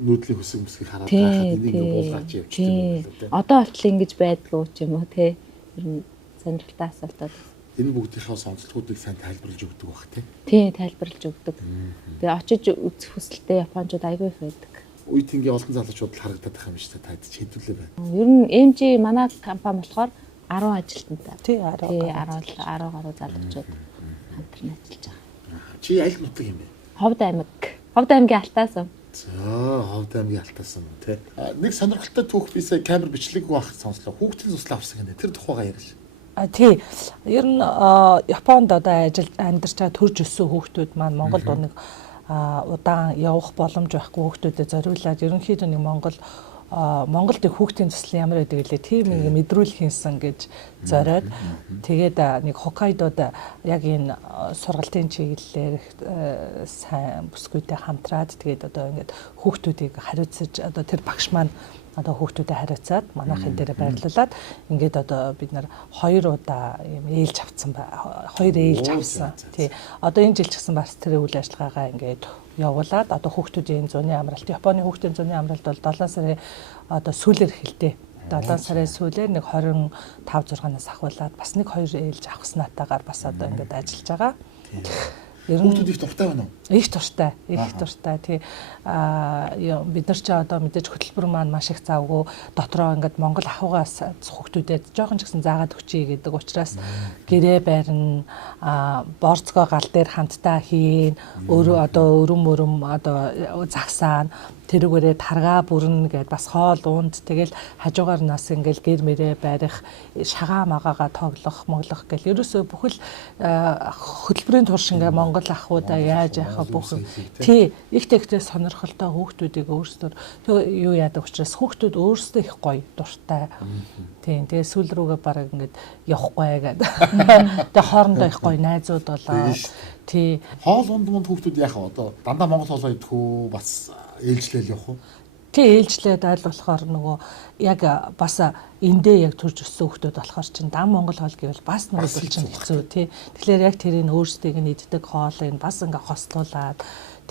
нүүдлийн хүсэг хараад байхад энийг буулгаач явчихсан юм байна тий. Одоо болтол ингэж байдгүй ч юм уу тий. Ер нь сонирхолтой асуултууд. Энэ бүгдийнхээ сонцлогуудыг сайн тайлбарлаж өгдөг бах тий. Тий тайлбарлаж өгдөг. Тэгээ очиж үзэх хүсэлтэй японочууд айгүй их байдаг. Үйт ингээ олон залуучууд л харагдаад байх юм шүү дээ. Таад хэдүүлээ байна. Ер нь MG манай компани болохоор 10 ажилтнтай. Тий 10 гаруй залуучууд хамтран ажиллаж байгаа. Чи аль нутаг юм бэ? Ховд аймгийн Алтаасан. За Ховд аймгийн Алтаасан тий. Нэг сонирхолтой түүх бисээ камер бичлэг байх сонслоо. Хүүхдийн туслаа авсан гэнэ. Тэр тухайгаа яриа. Тий. Ер нь Японд одоо амьдарч байгаа төрж өссөн хүүхдүүд маань Монголд нэг удаан явах боломж байхгүй хүүхдүүдэд зориулаад ерөнхийдөө нэг Монголд хүүхдийн туслан ямар байдаг лээ тийм нэг мэдрүүлэх хийсэн гэж зориод тэгээд нэг Хоккайдод яг энэ сургалтын чиглэлээр сайн бүсгүйтэй хамтраад тэгээд одоо ингээд хүүхдүүдийг хариуцаж одоо тэр багш маань одоо хүүхдүүдэд хариуцаад манайхын дээр байрлуулад ингээд одоо бид нар 2 удаа юм ээлж авсан 2 ээлж авсан. Тий. Одоо энэ жил ч гэсэн бас тэр үйл ажиллагаагаа ингээд явуулаад одоо хүүхдүүдийн зуны амралт Японы хүүхдийн зуны амралт бол 7 сарын одоо сүүлээр эхэлдэг. 7 сарын сүүлээр нэг 25-6-наас ахуулаад бас нэг 2 ээлж авахснатаагаар бас одоо ингээд ажиллаж байгаа. Хүүхдүүд их дуртай байна уу? Их дуртай. Тий. Бид нар ч одоо мэдээж хөтөлбөр маань маш их завгүй дотроо ингээд Монгол ахугаас хүүхдүүдэд жоохон ч гэсэн заагаад өгчий гэдэг учраас гэрээ байрна, борцгоо гал дээр хамтдаа хийн, өрөм одоо загсаана тэрүүгээрээ таргаа бүрнэ гэд бас хоол uuнд тэгэл хажуугаар нас ингээл гэр мэрээ барих шагаа магаагаа тоглох гэл ерөөсөө бүхэл хөтөлбөрийн турш ингээ Монгол ахуудаа яаж яхаа бүх тий ихтэй сонирхолтой хүүхдүүдийг өөрсдөө юу яадаг учраас хүүхдүүд өөрсдөө их гоё дуртай тий тэгээ сүүл рүүгээ бараг ингээд явахгүй гэдэг тэгээ хоорондоо их гоё найзууд болоо тий хоол унд хүүхдүүд яах вэ одоо дандаа Монгол хоолоо идэх үү бас ээлжлэл явах уу? Тий ээлжлээд айл болохоор нөгөө яг бас эндээ яг төрж өссөн хүмүүс болохоор чинь дан Монгол хоол гэвэл бас нөгөө чинь хэцүү тий. Тэгэхээр яг тэрийг өөрсдийг нь иддэг хоолыг бас ингээ хослуулад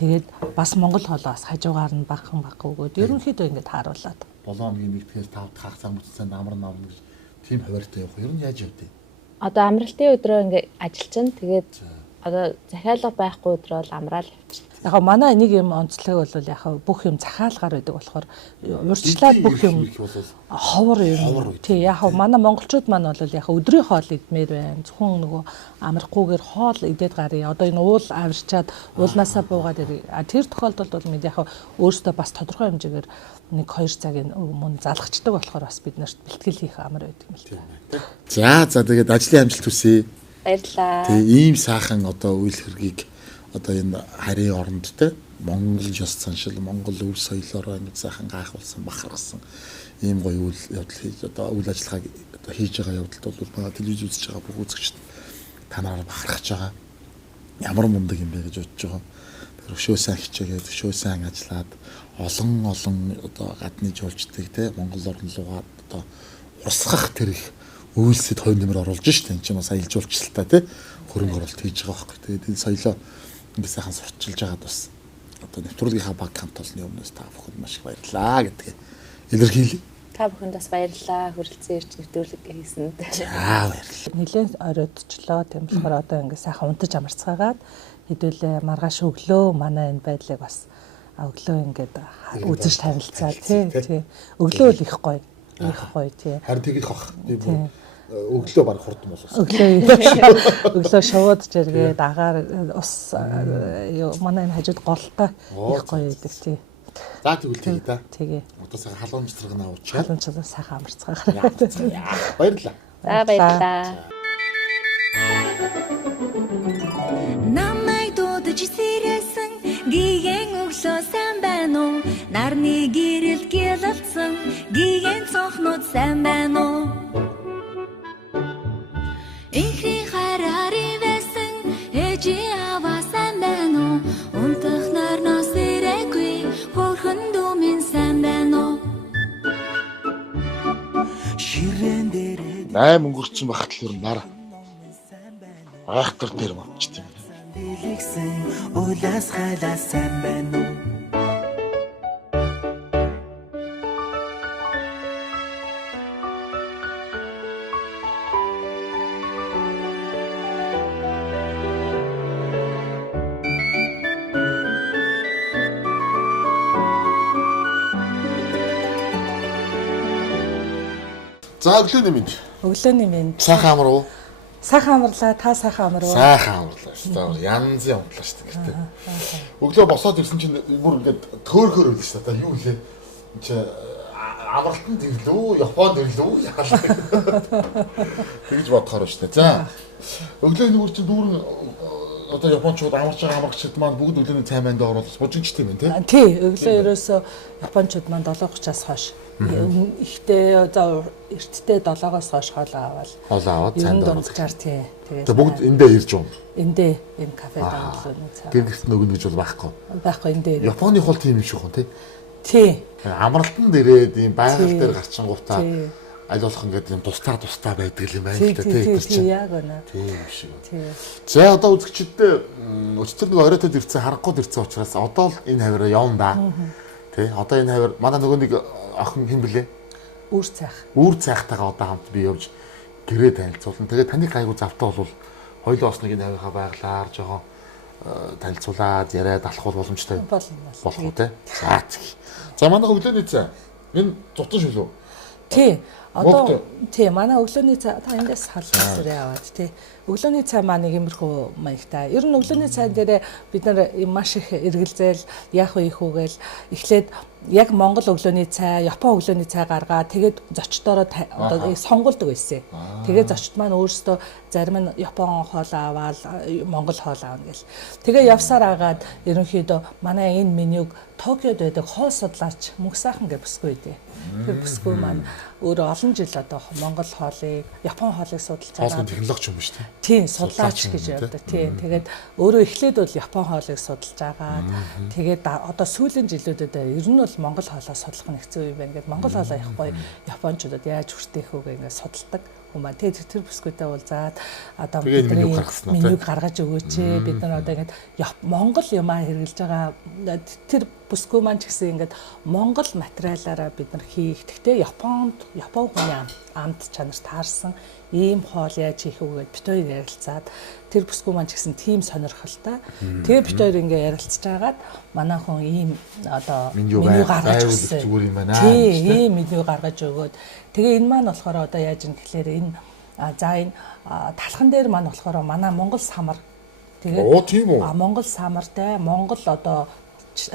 тэгээд бас Монгол хоолоо бас хажуугаар нь багхан өгөөд ерөнхийдөө ингээ тааруулаад. 7 хоногийн нэгдгээс 5 хагас амтцанд намарна гэж тийм хуваартай явах. Ер нь яаж явдээ? Одоо амралтын өдрөө ингээ ажилчин тэгээд одоо захиалга байхгүй өдрөө л амраал явчихсан. Яг манай нэг юм онцлог бол яг бүх юм захиалгаар байдаг болохоор урьдчилаад бүх юм ховор юм. Тий яг манай монголчууд маань бол яг өдрийн хоол идмээр байна. Зөвхөн нөгөө амрахгүйгээр хоол идээд гарыг. Одоо энэ уул авирчаад уулнаасаа буугаад ирээ. Тэр тохиолдолд бол бид яг өөрөөсөө бас тодорхой хэмжээгээр нэг 2 цагийн өмнө залгачдаг болохоор бас бид нарт бэлтгэл хийх амар байдаг юм л та. За тэгээд ажлын амжилт хүсье. Баярлалаа. Тэгээ ийм сайхан одоо үйл хэргийг одоо энэ харийн оронд те Монгол ёс заншил, Монгол өв соёлоор нэг сайхан гайхуулсан, бахархсан ийм гоё үйл явдал хийж одоо үйл ажиллагааг одоо хийж байгаа явдалд бол бага телевиз үзэж байгаа бүх үзэгчд танаар бахархаж байгаа. Ямар мундаг юм бэ гэж бодож байгаа. Тэр өшөө сайн хичээгээд, өшөө сайн ажиллаад олон одоо гадны жуулчдыг те Монгол орн руугаад одоо урсгах тэр их үйлсэд хойно нэмэр оруулж штэ энэ чинь сая илжуулчлалтаа те хөрөнгө оруулалт хийж байгаа байхгүй. Тэгээд энэ соёлоо ингэ сайхан сурчилж байгаад бас одоо нэвтрүүлгийнхаа баг хамт олонны өмнөөс та бүхэнд маш их баярлалаа гэдгээ илэрхийлье. Та бүхэнд бас баярлалаа. Хүрэлцэн ирж нэвтрүүлэг хийсэнд. Баярлалаа. Нилээн оройдчлоо. Тийм болохоор одоо ингэ сайхан унтаж амарцгаагаад хэдүүлээ маргааш өглөө манай энэ байдлыг бас өглөө ингээд үзэж танилцаа тий. Өглөө л их гоё. Их гоё тий. Харин тэгэх бах. Тийм өглөө баг хурдан болов. Өглөө шовоод жиргээд агаар ус манай энэ хажууд голтой их гоё байдаг тий. За тэгвэл тэгээ та. Тэгээ. Одоо сайхан халуун цэцрэг наавчаа. Халуун цэцрэг сайхан амарцгаагаа. Баярлалаа. За баярлалаа. Намайг дуудаж сэрээсэн гиген өглөө сайн байна уу? Нарны гэрэл гэлэлцэн гиген цонхнууд сайн байна уу? Ихри хараари байсан ээжи аваа сайн байна уу? Унтах нарнаас ирээгүй хөрхөн дүмэн сайн байна уу? Ширэн дээрээ 8 өнгөрцөн багт л ер нь нар айхтар дээр мовчт юм. дэлгсэн улаас хайлаа сайн байна уу? За өглөөний минь. Өглөөний минь. Сайхан амар уу? Сайхан амарлаа. Та сайхан амар уу? Сайхан амарлаа шүү дээ. Янзын амарлаа шүү дээ. Өглөө босоод ирсэн чинь бүр ингээд төөрхөр үлдсэн шүү дээ. Юу лээ? Энд чи амралтанд ирлүү, Японд ирлүү яалаа. Тэгж бодохоор шүү дээ. За. Өглөөний бүр чинь дүүрэн одоо японочууд амарч байгаа амрагчид маань бүгд өглөөний цай манд ороод бужигчтэй юм тий. Тий, өглөө ерөөсөө японочууд маань 7:30-аас хойш ихтэй эртдээ 7-оос хойш хоолоо аваад цайнд дунджаар тий. Тэгээ бүгд эндээ ирж юм. Эндээ энэ кафед онлоо цаа. Гэргэрт нөгөн гэж бол байхгүй. Байхгүй эндээ. Японы хол тийм юм шиг хүн тий. Тий. Амралтанд ирээд ийм байгаль дээр гарчингуудаа аль болох ингээд юм тустай байдаг юм байна л да тий. Тий яг үнэ. Тийм шиг. Тий. За одоо үзэгчдээ өчтөр нэг оройтой ирсэн харахгүй ирсэн учраас одоо л энэ хавираа явна да. Тий. Одоо энэ хавир манай нөгөө нэг охин хэн блэ? Үүр цайх. Үүр цайхтайгаа одоо хамт би явж гэрээ танилцуулна. Тэгээд таны гайгүй завтаа бол хоёулаа бас нэг энэ хавийнхаа байглаар жоохон танилцуулаад яриад алхах боломжтой болох уу те. За манай өглөөний цай энэ зутан шүү лөө. Тий. Одоо тий манай өглөөний цай та эндээс халуун сэрээ аваад тий. Өглөөний цай маань нэг иймэрхүү маягтай. Ер нь өглөөний цай дээр бид нар маш их эргэлзээл яах вэ ихүүгээл эхлээд яг Монгол өглөөний цай, Япон өглөөний цай гаргаад тэгээд зочдороо одоо сонгуулдаг байсан. Тэгээд зочд маань өөрсдөө зарим нь Япон хоол аваад Монгол хоол аавна гэл. Тэгээ явсаар агаад ерөнхийдөө манай энэ менюг Токиод байдаг хоол судлаач мөнх сайхан гэж бүсгүй дээ. Тэр бүсгүй маань өөрөө олон жил одоо Монгол хоолыг, Япон хоолыг судалж байгаа. Хоолны технологич юм ба шүү дээ. Тийм, судлаач гэж ярьдаг. Тийм. Тэгээд өөрөө эхлээд бол Япон хоолыг судалж байгаа. Тэгээд одоо сүүлийн жилүүдэд ер нь бол Монгол хоолоо судлах нь хэцүү юм байна гэдэг. Монгол хоолоо явахгүй Япончуудад яаж хүртэх вэ гэж судалдаг. Тэгээд тэр бүсгүйтэй уулзаад одоо бидний менюг гаргаж өгөөч. Бид нар одоо ингэж Монгол юмаа хэрэглэж байгаа. Тэр бүсгүй маань ч гэсэн ингэж Монгол материалаараа бид нар хийх. Гэхдээ Япон хүний амт чанар таарсан ийм хоол яаж хийх вэ гэд бид хоёр ярилцаад тэр бүсгүй маань ч гэсэн тийм сонирхолтой. Тэгээ бид хоёр ингэ ярилцж байгаад манай хүн ийм одоо меню гаргаж өгсөн. Зүгээр юм байна. Тийм, ийм меню гаргаж өгөөд тэгээ энэ маань болохоор одоо яаж юм гэхлээр энэ за энэ талхан дээр маань болохоор манай Монгол самар тэгээд Монгол самартай Монгол одоо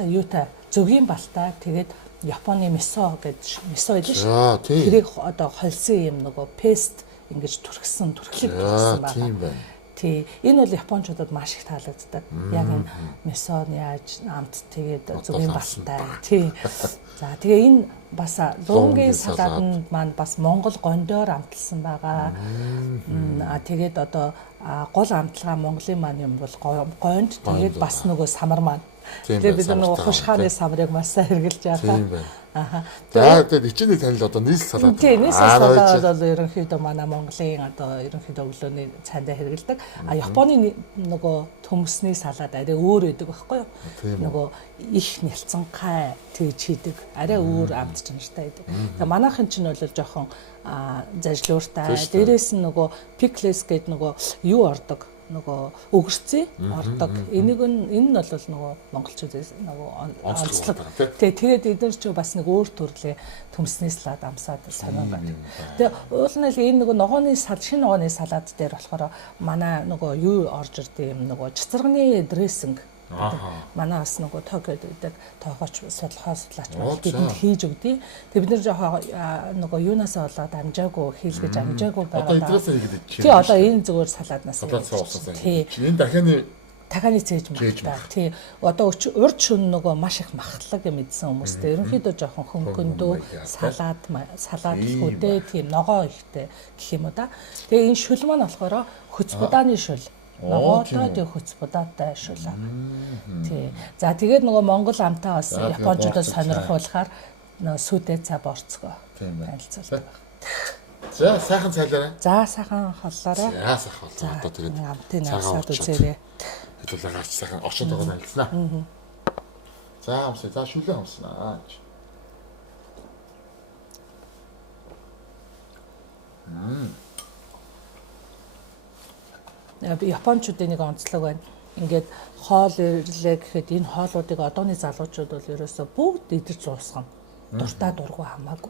юутай зөгийн балтай тэгээд Японы мисо гэж мисо байдаг шүү. Тэрийг одоо холсон юм нөгөө пест ингэж түрхсэн байна. Тий. Энэ бол японочдод маш их таалагддаг. Яг энэ месон яаж амт тэгээд зүгийн бастай. Тий. За тэгээ энэ бас лунгийн салаанд маань бас Монгол гондоор амталсан байгаа. Тэгээд одоо гол амталгаа Монголын маань юм бол гонд тэгээд бас нөгөө самар маань Тэгээ бид нөгөө хушхааны самрыг маш сайн хэрэгжилж байгаа. Тийм байна. За тэгээд ичээний танил одоо нийслэл салаад. Тийм нийслэл салаад бол ерөнхийдөө манай Монголын одоо ерөнхийдөө өглөөний цайндаа хэрэгэлдэг. Японы нөгөө төмөсний салаад арай өөр байдаг байхгүй юу? Нөгөө их нялцанхай тэгж хийдэг. Арай өөр амт чанартай байдаг. Тэгээ манайхын чинь бол жоохон зажлууртай. Дээрээс нь нөгөө pickles гэдэг нөгөө юу ордог? Нөгөө өгөрцөө ордог. Энэ нь бол нөгөө монголчуудаас нөгөө онцлог. Тэгээд эдгээр ч бас нэг өөр төрлийн төмсний салаад амсаад сонирн байдаг. Тэгээд уул нь энэ нөгөө ногооны сал шинэ ногооны салаад дээр болохоор манай нөгөө юу орж ирдэг юм нөгөө цэцэргний дрессинг. Манай бас нөгөө Токиод байдаг тоогооч судлахаас судлаач бидэнд хийж өгдөө. Тэгээ бид нэр жоохон нөгөө юунаас болоод амжаагүй хийлгэж амжаагүй байгаа. Одоо эдрээс хийгээд чинь. Тий одоо энэ зүгээр салааднаас. Тий. Энэ дахианы цээж магтаа. Тий. Одоо урд шөнө нөгөө маш их махтлаг юм идсэн хүмүүстэй ерөнхийдөө жоохон хөнгөндөө салаад хүүдээ тийм ногоо ихтэй гэх юм уу да. Тэгээ энэ шүл маань болохоор хөц будааны шүл. Ногоотой тэг хөц будаатай шулаа. Тий. За тэгээд нөгөө Монгол амтаа бас Япончуудад сонирхуулахаар нөгөө сүдэ цаа борцгоо танилцуулдаг. За сайхан цайлаарай. За сайхан холлоорой. За сайхан холлоо. Одоо тэгээд амтын авсаад үзээрэй. Хэдүүлээ гарч сайхан орчод байгаа танилцнаа. За амсаа. За шүлээ амснаа. Япончуудын нэг онцлог байна. Ингээд хоол ирлээ гэхэд энэ хоолуудыг одооны залуучууд бол ерөөсөө бүгд идэж уусгана. Дуртай дургу хамаагүй.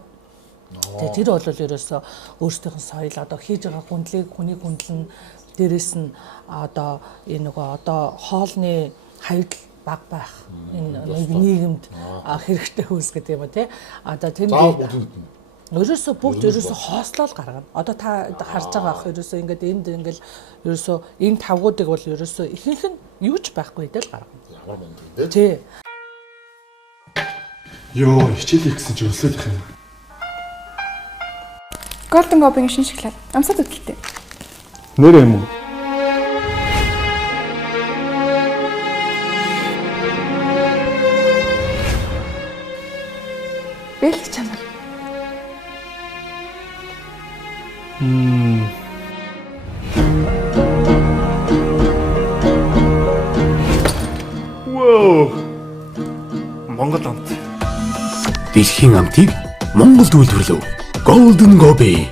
Тэгээ тэр бол ерөөсөө өөрсдийнх нь соёл одоо хийж байгаа хүндлийг хүний хүндлэн дээрэс нь одоо энэ нөгөө одоо хоолны хавьд баг байх. Энэ нийгэмд хэрэгтэй хөөс гэдэг юм уу те. Одоо тэнд ерөөсөө бүгд ерөөсөө хоослол гаргана. Одоо та харж байгаа ах ерөөсөө ингээд энд ингээл ерөөсөө энэ тавгуудыг бол ерөөсөө ихэнх нь юу ч байхгүй дэл гаргана. Ямар мэндэ. Тий. Йоо, хичээлээ гэсэн чи өсөөлөх юм. Golden Gobi-гийн шинэ шоколад. Амсаад үүдэлтэй. Нэр юм уу? Бэлх чамар. Вау. Монгол амт. Дэлхийн амтыг Монголд үйлдвэрлэв. Golden Gobi.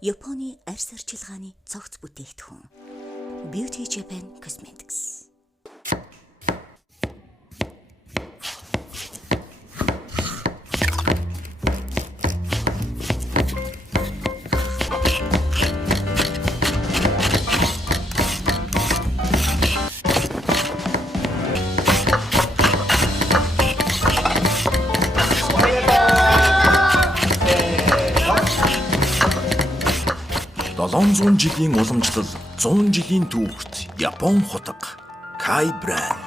Японы арьс арчилгааны цогц бүтээгдэхүүн. Beauty Japan Cosmetics. Долоон жилийн уламжлал 100 жилийн түүхт Япон хутга Kai Brand.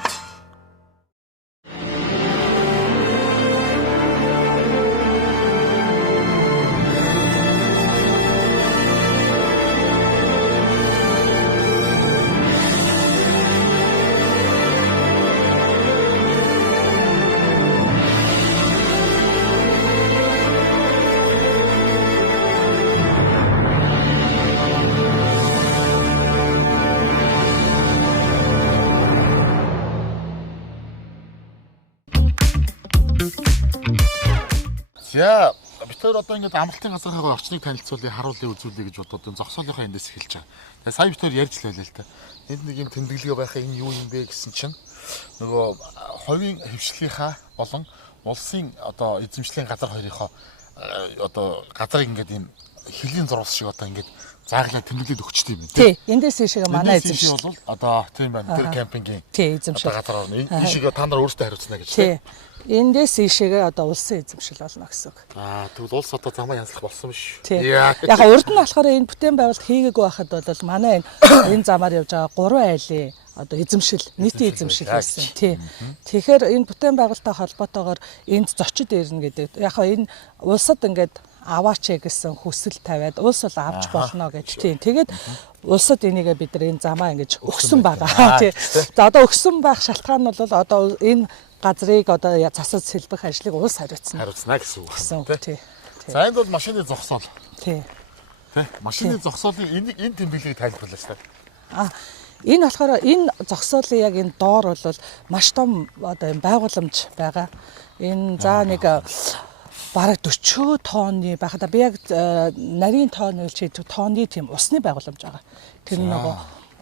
За бид хоёр одоо ингээд амралтын газрынхаа орчныг танилцуулъя, харуулъя, үзүүлъя гэж бодоод энэ зогсоолынхаа эндээс эхэлж байгаа. Тэгээ сая бид хоёр ярьж лээ л та. Энд нэг юм тэмдэглэгээ байхаа энэ юу юм бэ гэсэн чинь нөгөө хувийн хөвшлийнхаа болон улсын одоо эзэмшлийн газар хоёрынхоо одоо газрыг ингээд юм хэлийн зурвас шиг одоо ингээд зааглаа тэмдэглээд өгчтэй юм тий. Эндээс ийшээ манай эзэмшил бол одоо тийм байна. Тэр кемпингийн тий эзэмшил газар орно. Ийшээ та нар өөрсдөө хариуцна гэж тий. Эндээс ийшээгээ одоо улсын эзэмшил болно гэсэн үг. Тэгвэл улс одоо замаа янзлах болсон биш. Яг урд нь болохоор энэ бүтээн байгуулалт хийгээгүй байхад бол манай энэ замаар явж байгаа 3 айлын одоо эзэмшил, нийтийн эзэмшил байсан. Тий. Тэгэхээр энэ бүтээн байгуулалттай холбоотойгоор энд зочид ирнэ гэдэг. Яг энэ улсад ингээд аваач гэсэн хүсэл тавиад улс бол авч болно гэж тийм. Тэгээд улсад энийгээ бид нар энэ замаа ингэж өгсөн байгаа. Тий. За одоо өгсөн байх шалтгаан нь бол одоо энэ газрыг одоо засаж сэлбэх ажлыг улс хариуцна. Хариуцна гэсэн үг. Тий. За энд бол машины зогсоол. Тий. Тий. Машины зогсоолын энэ тэмдэглэлийг тайлбарлаа шүү дээ. Энэ болохоор энэ зогсоолын яг энэ доор бол маш том одоо юм байгууламж байгаа. Энэ за нэг бараг 40 тонны байхад би яг нарийн тооны чи тонны тийм усны байгууламж байгаа. Тэр нөгөө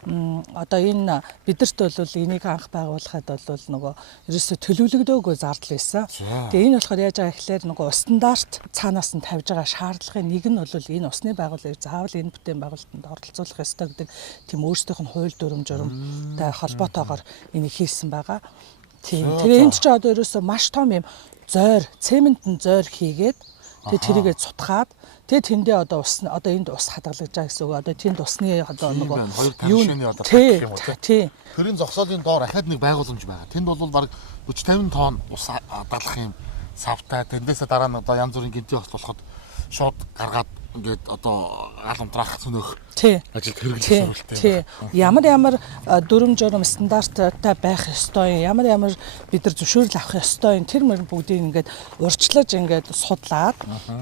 одоо энэ бидэрт бол энийг анх байгуулахад бол нөгөө ерөөсө төлөвлөгдөөгүй зардал байсан. Тэгээ энэ болохоор яаж байгаа гэхээр нөгөө стандарт цаанаас нь тавьж байгаа шаардлагын нэг нь бол энэ усны байгууллагыг заавал энэ бүтээн байгуулалтанд оролцуулах ёстой гэдэг тийм өөрсдийнх нь хууль дүрм журамтай холбоотойгоор энийг хийсэн байгаа. Тийм. Тэгээ энд ч одоо ерөөсө маш том юм зойр, цементэн зойр хийгээд тэгээ тэрийгээ цутгаад тэгээ тэндээ одоо ус одоо энд ус хадгалж байгаа гэсэн үг. Одоо тэнд усны одоо нөгөө юу одоо гэх юм уу тий. Тэрийн зогсоолын доор ахад нэг байгууламж байгаа. Тэнд бол баг 40-50 тонн ус дадлах юм савтай. Тэндээсээ дараа нь одоо янз бүрийн гинти ус болоход шууд гаргаад ингээд одоо гал унтраах цөнөх ажилд хэрэглэх зорилттой. Тий. Ямар дүрм журам стандарттай байх ёстой юм. Ямар бид нар зөвшөөрөл авах ёстой юм. Тэр мөр бүгдийг ингээд урьдчилаж ингээд судлаад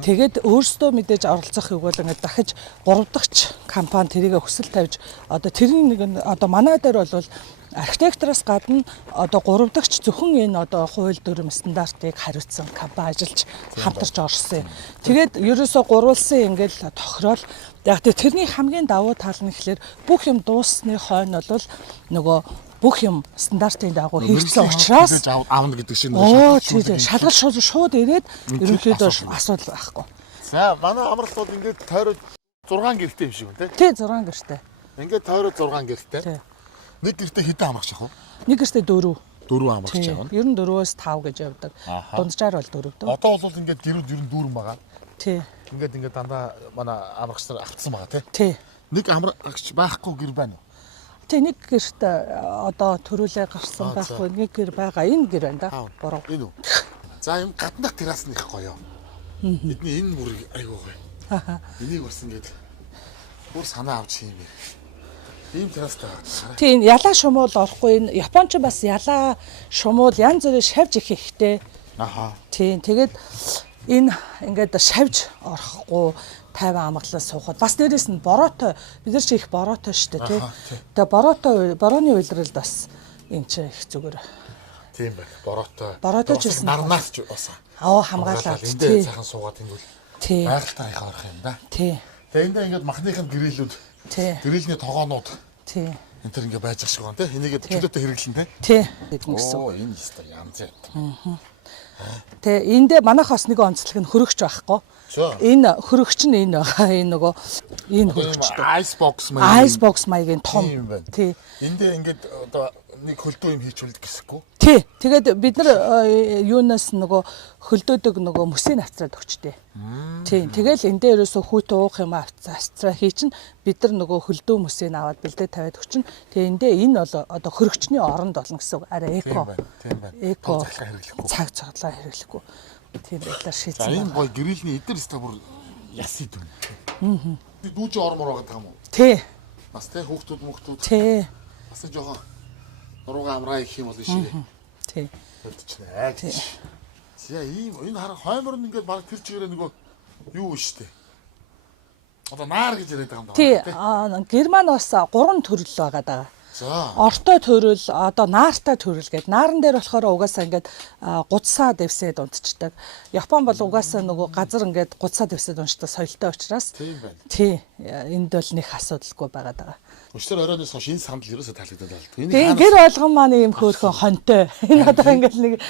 тэгээд өөрсдөө мэдээж оролцох үг бол ингээд дахиж 3 дахь компани тэрийг хүсэл тавьж одоо тэрний нэг нь одоо манай дээр бол архитектороос гадна одоо 3 дахьч зөвхөн энэ одоо хууль дүрм стандартыг хариуцсан компани ажиллаж хамтарч орсон. Тэгээд ерөөсөө гурвалсан ингээл тохирол яг тэрний хамгийн давуу тал нь ихлээр бүх юм дууссаны хойно бол нөгөө бүх юм стандартын дагуу хийгдсэн учраас аавна гэдэг шиг шалгал шууд ирээд ерөнхийдөө асуудал байхгүй. За манай амралт бол ингээд тойроо 6 гэртэй юм шиг байна тий 6 гэртэй. Ингээд тойроо 6 гэртэй. Нэг гэртээ хэдэн амрагч яах вэ? Нэг гэртээ 4 амрагч явна. Ер нь 4-өөс 5 гэж явдаг. Дунджаар бол 4 дөө. Одоо бол ингээд гэрүүд ер нь дүүрэн байгаа. Тий. Ингээд дандаа манай амрагч нар автсан байгаа тий. Нэг амрагч байхгүй гэр байна уу? Тий нэг гэрт одоо төрүүлээ гарсан байхгүй нэг гэр байгаа. Энэ гэр байна да. Бороо. Энэ үү? За юм гаднах террас нь их гоё. Бидний энэ бүр айгуу гоё. Энийг бас ингээд бүр санаа авч юм юм. Ийм террастай. Тийм ялаа шумуул орохгүй энэ Японч бас ялаа шумуул янз бүрийн шавж их ихтэй. Тийм тэгээд энэ ингээд шавж орохгүй 50 амгалан суухад бас дээрэс нь бороотой бид нар чи их бороотой шүү дээ тий. Тэгээ борооны уйлрал бас энэ чи их зүгээр. Тийм байна. Бороотой ч гэсэн нарнаас ч бас хамгаалаад тий. Сайхан суугаад ингүүл. Тий. Байгальтаа их орох юм да. Тий. Тэгээ эндээ ингээд махныхын гэрээлүүд гэрээлийн тогоонууд тий. Энэ төр ингээ байж ах шиг байна тий. Энийг төлөөтэй хэрэглэн тий. Оо энэ ёстой янз яа. Тэгээ эндээ манайхаас нэг онцлог нь хөрөгч байхгүй. Энэ хөрөгч нь энэ байгаа. Энэ нөгөө энэ хөрөгч. Ice box маягийн том. Тий. Эндээ ингээд одоо нэг хөлдөө юм хийчихвэл гэсэхгүй. Тий. Тэгээд бид нар юунаас нөгөө хөлдөөдөг нөгөө мөсийг авцраад өгчтэй. Тий. Тэгэл эндээ ерөөсө хүүтэ уух юм авцраа хийчин бид нар нөгөө хөлдөө мөсийг аваад бэлдээ тавиад өгчин. Тэгээ эндээ энэ бол одоо хөрөгчний оронд болно гэсэн үг. Арай эко. Эко цаг цаглаа хэрэглэхгүй. Тийм байдлаар шийдсэн. За энэ гоё гэрэлний эдэр өстө бүр яс идэв. Дүүж ормор байгаа юм уу? Тий. Бас тэ хүүхдүүд. Тий. Бас жоохон нуруугаа амраа их юм бол шээ. Тий. Тэгчнэ. Тий. За ийм энэ хараа хоймор нь ингээд баг тэр чигээрээ нөгөө юу штэ. Одоо наар гэж яриад байгаа юм даа. Тий. Германаас 3 төрөл байгаа даа. За. Ортой төрөл одоо наартай төрөл гэдэг. Наарн дээр болохоор угаасаа ингээд гудсаа дэвсээд унтчихдаг. Япон бол угаасаа нөгөө газар ингээд гудсаа дэвсээд унтдаг соёлтой учраас. Тийм байна. Тий. Энд бол нэг асуудалгүй байгаа даа. Өчтөр оройноос хойш энэ сандал ерөөсө таалагдаад байна. Тэгээ гэр болгон маань ийм хөөрхөн хонтой. Энэ одоо ингээл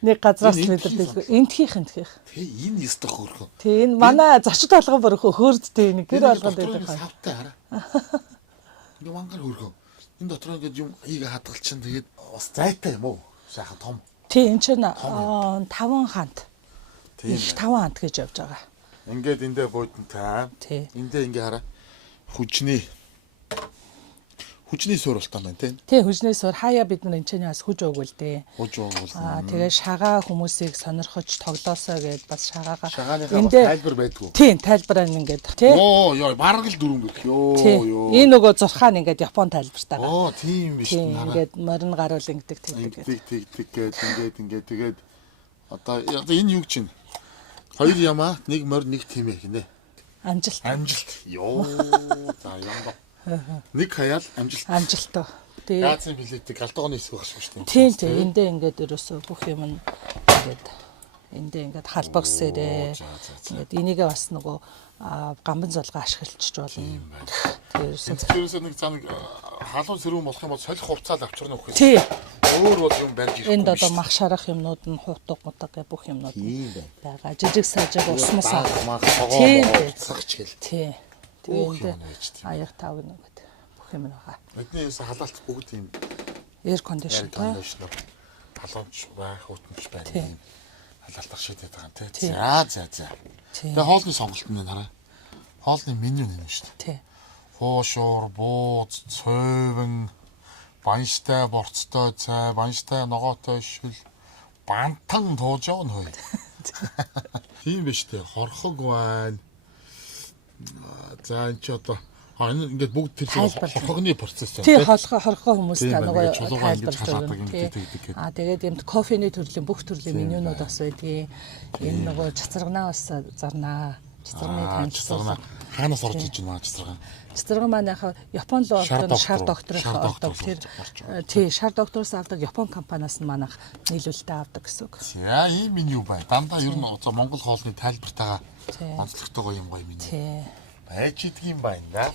нэг газраас мэдэрдэг. Энтхийнх. Тэ энэ ёстой хөөрхөн. Тэ энэ манай зочид болгон бүр хөөрдтэй нэг гэр болгонд байдаг хаа. Савтай хараа. Ингээ мангар хөөрхөн. Энэ дотор ингээд юм ийг хадгалчин тэгээд бас зайтай юм уу? Сайхан том. Тэ энэ чинь 5 хант. Их 5 хант гэж явж байгаа. Ингээд эндээ буудантай. Эндээ ингээ хараа. Хүчний суурь болтой байна тийм. Тий, хүчний суурь хаяа бид нар энэ чинь бас хүж өгвөл дээ. Хүж өгвөл. Тэгээ шагаа хүмүүсийг сонирхож тоглоосоо гээд бас шагаагаа эндээ тайлбар байдгүй. Тийм, тайлбараа ингээд тий. Йоо, бараг л дөрөв гэх. Йоо. Энэ нөгөө зурхаан ингээд Япон тайлбартаа. Тийм биш үү. Ингээд морин гаруул ингээд тэгээд тэгээд одоо энэ юу чинь? Хоёр ямаа, нэг морь, нэг тимээ гинэ. Амжилт. Йоо. За ямаа. Нэг хаяал амжилт. Яац билетик алтгооны хэсэг багш шүү дээ. Тийм. Эндээ ингээд ерөөсөө бүх юм ингээд эндээ ингээд халбагсээрээ. Ингээд энийгээ бас нөгөө гамбан золгоо ашиглаж болно. Тэрээс нэг цааныг халуун сэрүүн болох юм бол солих хувцаал авчирна үхэх. Тийм. Өөр бол юм барьж ирэхгүй. Энд одоо мах шарах юмнууд нь хутаг гэх бүх юмнууд байгаа. Жижиг сажиг усмас мах согоо цагч гэл. Тийм. Тэгээд аяг тав нэг бүх юм байгаа. Бидний юусе халаалт бүгд юм. Air condition. Халуунч байх, хөтөнч байна. Халаалтах шийдээд байгаа юм тий. За. Тэгээ хоолны сонголт нь хараа. Хоолны меню нэ шүү дээ. Тий. Хуушуур, бууз, цойвон, банштай, борцтой цай, банштай, ногоотой шил, бантан тууж явна хөөе. Тийм биш тий. Хорхог байна. За энэ ч одоо энэ ингээд бүгд тэр хорхогны процесс байна. Тий, хорхоо хүмүүс та нөгөө тайлбарлаж байна. Тэгээд юмд кофений төрлийн бүх төрлийн менюнууд бас байдгийг. Энэ нөгөө цацрагнаа бас зарнаа. Цацрагны танилцуулсан. Хаанаас орж иж байна цацраг? Цацраг маань яхаа Япон руу ордог шар докторыг ордог. Тэр шар доктороос авдаг Япон компаниас нь манайх нийлүүлэлтээ авдаг гэсэн үг. За ийм меню бай. Дандаа ер нь Монгол хоолны тайлбартайгаа онцлогтой юм гоё меню. Тий. Байж идэг юм байна да.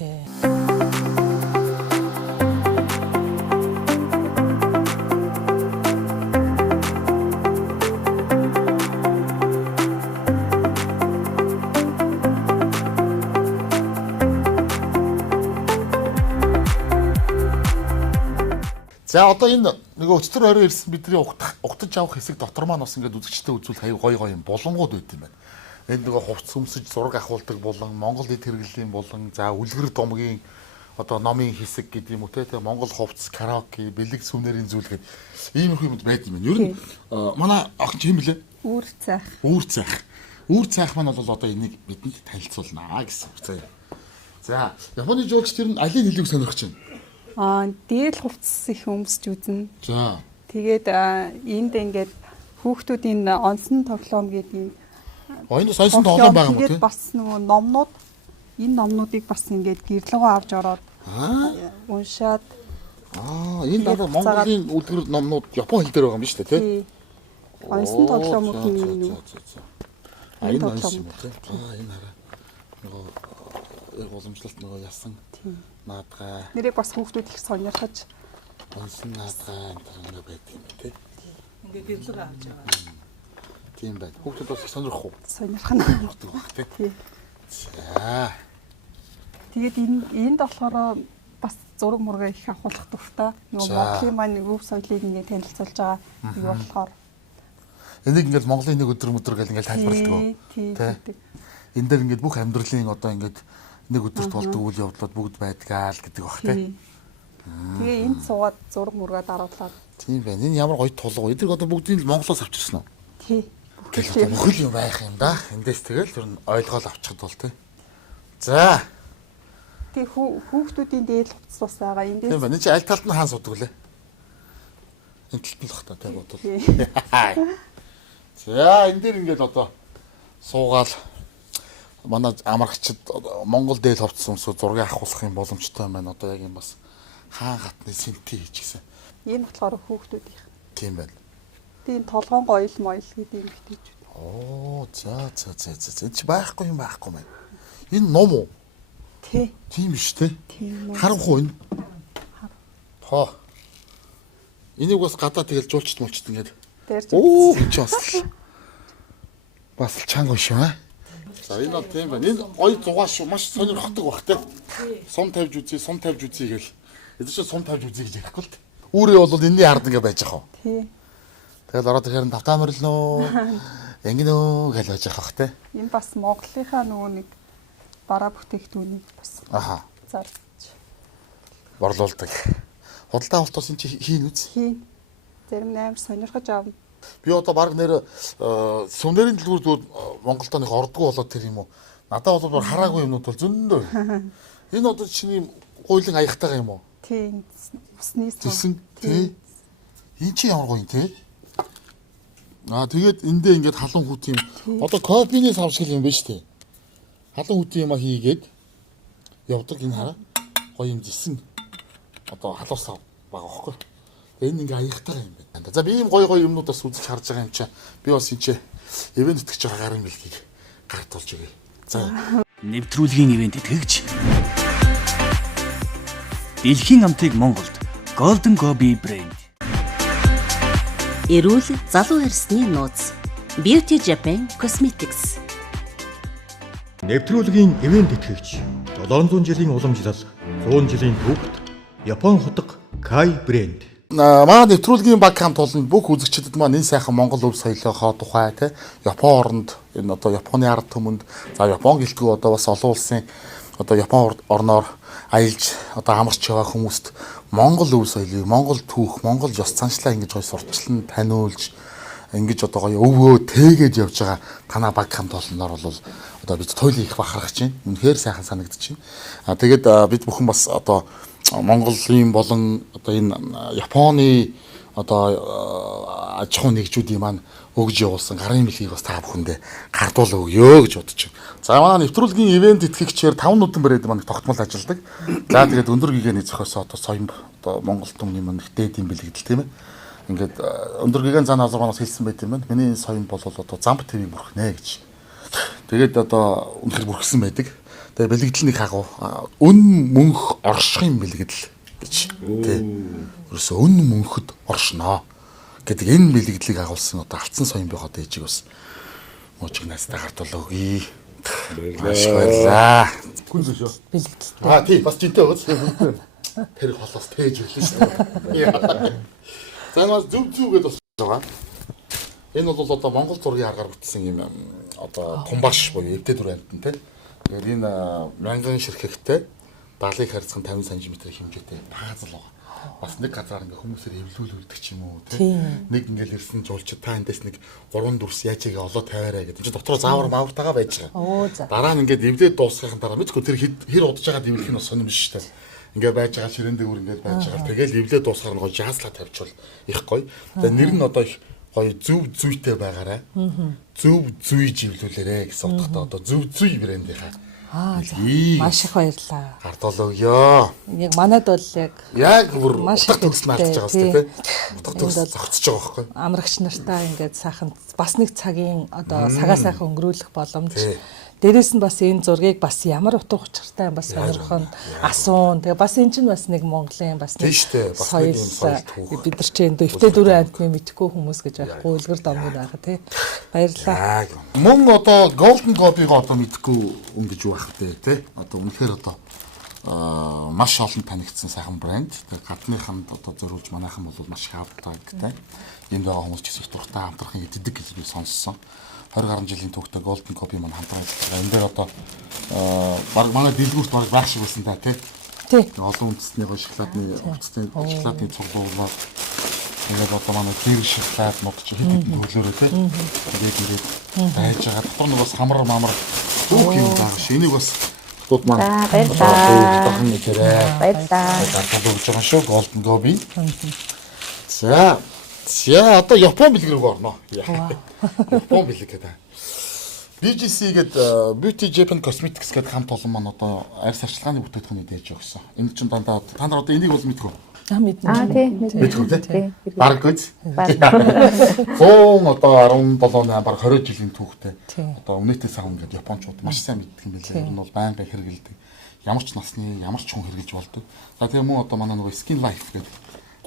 За одоо энэ нөгөө өчтөр орой ирсэн бидний угтаж авах хэсэг дотор маань бас ингээд үзэгчтэй үзүүл аяг гоё юм булангууд байт юм байна. Энд нөгөө хувцс өмсөж зураг авахулдаг болон Монгол эд хэрэглийн болон за үлгэр домгийн одоо номын хэсэг гэдэг юм уу те Монгол хувцс караоке бэлэг сүмнэрийн зүйлгээд иймэрхүү юмд байд юм байна. Ер нь манай охин ч юм лээ. Үүр цайх. Үүр цайх маань бол одоо энийг бидэнд танилцуулнаа гэсэн үг. За Японы жуулч тэр нь алийг хэлийг сонирхож байна. Дээл хувцас их өмсч үзнэ. За. Тэгээд энд ингээд хүүхдүүдийн онцон тоглоом гэдэг энэ сонсон тоглоом байгаа юм тийм. Тэгээд бас нөгөө номнууд энэ номнуудыг бас ингээд гэрлэгөө авч ороод уншаад энэ одоо Монголын үлгэр номнууд Япон хэл дээр байгаа юм шүү дээ тийм. Онцон тоглоомууд юм уу? Энэ онцон юм тийм. Энэ хараа. Нөгөө уламжлалт нөгөө ясан наадгаа. Нэрийг бас хүүхдүүд их сонирхож онцон наадгаа энэ байдаг юм тийм. Ингээд гэрлэг авч байгаа. Тийм байна. Хүүхдүүд бас сонирх уу? Сонирхна. Тийм. За. Тэгээд энд болохоор бас зураг мурга их авахлах дуртай. Нөгөө Монголын маань өв соёлыг ингээд танилцуулж байгаа юм болохоор. Энийг ингээд Монголын нэг өдөр гэл ингээд тайлбарладаг. Тийм. Энд дээр ингээд бүх амьдралын одоо ингээд нэг өдөрт болдог үйл явдлууд бүгд байдгаа л гэдэг баг тийм. Тэгээ энд суугаад зураг мурга даруулаад. Тийм байна. Энэ ямар гоё тулгуу. Эдгээр одоо бүгдийг л Монголоос авчирсан уу? Тий. Тэгэл мөхөл юм байх юм да. Эндээс тэгэл тэр нь ойлгоол авчихд бол тий. За. Тэг хүүхдүүдийн дээд хувцас бас байгаа. Эндээс. Тийм байна. Энд чи аль талд нь хаан суудаг лээ? Энэ талд нь л бах та тий бодвол. За энэ дээр ингээд одоо суугаал манай амрагчид Монгол дээл хувцас өмсөө зургийг авахулах юм боломжтой байна. Одоо яг юм бас хаан хатны сэнти хийж гисэн. Энэ болохоор хүүхдүүдийнх. Тийм байна. Тийм толгоон гоёл моёл гэдэг юм хэлж байна. За. Энд чи байхгүй юм байна. Энэ ном уу? Тий. Тийм биш те. Тийм. Харанхуй энэ. Хоо. Энийг бас гадаа тэгэл жуулчт мулчт ингээд. Оо энэ ч бас чанга шүү аа. За энэ бол тийм байна. Энэ гоё зугаа шүү. Маш сонирхолтой баг те. Сум тавьж үзье гэл. Эдгээр чинь сум тавьж үзье гэж ярихгүй л те. Үүрээ бол энэний ард ингээ байж байгаа. Тий. Тэгэл ороод ирэхээр тавтаамарлноо. Ингэнөө гэж байж байгаа те. Энэ бас Монголынхаа нөгөө нэг бараа бүтээгдэхүүнийг бас. Аха. Зарж борлуулдаг. Худалдаа авалтаас энэ чи хийн үз. Хийн. Зарим нь амар сонирхож аав. Би одоо баг нэр сүмнэрийн дэлгүүрүүд Монголд нэг ордгоо болоод тэр юм уу. Надад бол хараагүй юмнууд бол зөндөө. Энэ одоо чиний гуйлын аяхтайгаа юм уу? Тийм. Усны сөн. Тий. Энэ чи ямар гоё юм те? Тэгээд эндээ ингээд халуун хүүт юм. Одоо копины савшил юм байна шүү дээ. Халуун хүүт юм хийгээд явдаг энэ хараа. Гоё юм зисэн. Одоо халуусаа байгаа байхгүй. Энэ ингээ аяхтайгаа юм байна. За би ийм гоё юмнуудаас үзэж харж байгаа юм чаа. Би бас энэ ч ивент итгэж байгаа гарын бэлгийг гартуулж өгье. За. Нэвтрүүлгийн ивент итгэгч. Дэлхийн амтыг Монголд Golden Gobi брэнд. Эрүүл залуу арьсны нууц. Beauty Japan Cosmetics. Нэвтрүүлгийн ивент итгэгч. 700 жилийн уламжлал, 100 жилийн төвд Япон хутга Kai брэнд. Манай нэвтрүүлгийн баг хамт олон бүх үзэгчдэд маань энэ сайхан Монгол өв соёлынхоо тухай те Япон оронд энэ одоо Японы ард түмэнд за Япон гэлтгүй одоо бас олон улсын одоо Япон орноор аялж одоо амарч байгаа хүмүүст Монгол өв соёлыг, Монгол түүх, Монгол ёс заншлаа ингэж гоё сурталчилан таниулж ингэж одоо гоё өвөө тэгээд явж байгаа танаа баг хамт олноор бол одоо бид туйлын их бахархаж байна. Үнэхээр сайхан санагдаж байна. Тэгээд бид бүхэн бас одоо Монголын болон одоо энэ Японы одоо аж ахуй нэгжүүдийн маань өгж явуулсан гарын мэлхийг бас та бүхэндээ гардуул өгөө гэж бодож байна. За манай нэвтрүүлгийн ивент итгэгчээр 5 нүдэн бариад маань тогтмол ажилладаг. За тэгээд өндөр гэгээний зохиосоо одоо соён одоо Монгол түмний маань дээд юм бэлэгдэл тийм ээ. Ингээд өндөр гэгээн зан азарманаас хэлсэн байт юм байна. Миний соён бол одоо замб твийг бүрхнэ гэж. Тэгээд одоо үнэхээр бүрхсэн байдаг. Тэгээ бэлэгдэл нэг хагуу өн мөнх оршихын бэлэгдэл гэж тийм. Ерөөсөө өн мөнхөд оршноо гэдэг энэ бэлэгдлийг агуулсан одоо алдсан соён байгаа дэжиг бас муужиг найстаа гартуул өгье. Маш баярлаа. Гүн зөвшөө. Бэлэгдэл. Тийм бас жинтэй өгөөс. Тэр холоос тээж өглөө шүү дээ. За нас зүг зүгээд бас байгаа. Энэ бол одоо Монгол зургийн аргаар бүтсэн юм одоо тумбаш буюу эвдээ дүрэнд нь тийм. Тэгэхээр энэ мянган ширхэгтэй 70-ыг харьцан 50 см хэмжээтэй пазл байгаа. Бас нэг газар ингээ хүмүүсээр эвлүүлүүлдэг ч юм уу тийм. Нэг ингээл ирсэн жуулчид та эндээс нэг 3 дүрс яаж игээ олоо тавиараа гэдэг. Чи дотроо заавар маавартагаа байж байгаа. Оо за. Дараа нь ингээд эвлээд дуусгахын дараа мэдгүй тэр хэр удаж байгаа дэмлэх нь бас сонирм шүү дээ. Ингээ байж байгаа ширээн дээгүүр ингээд байж байгаа. Тэгэл эвлээд дуусгаар нь гоё жааслаа тавьчвал их гоё. Тэгээ нэр нь одоо их гоё зүв зүйтэй байгаарай. Зүв зүй живлүүлээрэ гэсэн утгатай одоо зүв зүй брэндийнхаа. За. Маш их баярлаа. Гардуул өгөө. Яг манайд бол яг бүр маш их төгс наалтж байгаа шүү дээ. Утга төгс зогцож байгаа байхгүй. Амрагч нартаа ингээд сайхан бас нэг цагийн одоо цагаа сайхан өнгөрүүлэх боломж. Дээрээс нь бас энэ зургийг бас ямар утга учиртай бас сонирхон асуун. Тэгээ бас энэ чинь бас нэг Монголын бас нэг соёл бид нар чинь дэвтэ дөрөв амтны мэдхгүй хүмүүс гэж байхгүй үлгэр домгод байгаа тий. Баярлалаа. Мөн одоо Golden Gobi-г одоо мэдхгүй юм гэж байх вэ тий. Одоо үнэхээр одоо маш олон танигдсан сайхан брэнд. Тэгээ гадныханд одоо зориулж манайхан бол маш их авдагтай. Энд байгаа хүмүүс ч их дуртай хамтрахын идэдэг гэж би сонссон. 20 гаруй жилийн түүхтэй Golden Gobi маань хамтран ажиллагаа. Энд дээр одоо баг манай дэлгүүрт баг байх шиг байсан та тий. Олон үндэсний гоё шоколадны утасны шоколадны цуглуулаад ингээд одоо манай гэр шоколад нут чи хэд хэдэн хөглөөрөө тий. Тэгээд ирээд байж байгаа. Дотор нь бас хамар мамар бүх юм байгаа ш. Энийг бас тууд маань баярлалаа. Баярлалаа. Гартуул өгч байгаа шүү Golden Gobi. За одоо Япон бэлэг рүү орно. Япон бэлэг гэдэг. BGC гэдэг Beauty Japan Cosmetics гэдэг хамт олон маань одоо арьс арчилгааны бүтээгдэхүүн дээж өгсөн. Энэ чинь дандаа та нар одоо энийг бол мэдгүй. Мэднэ. Мэдгүй тий. Бараг гэж. 100 одоо 17 баг 20 жилийн түүхтэй. Одоо өмнөдөө сав ингээд Япончууд маш сайн мэддэг юм билээ. Энэ бол байнга хэрэгэлдэг. ямар ч насны ямар ч хүн хэрэглэж болдог. За тэгээ мөн одоо манай нөгөө Skin Life гэдэг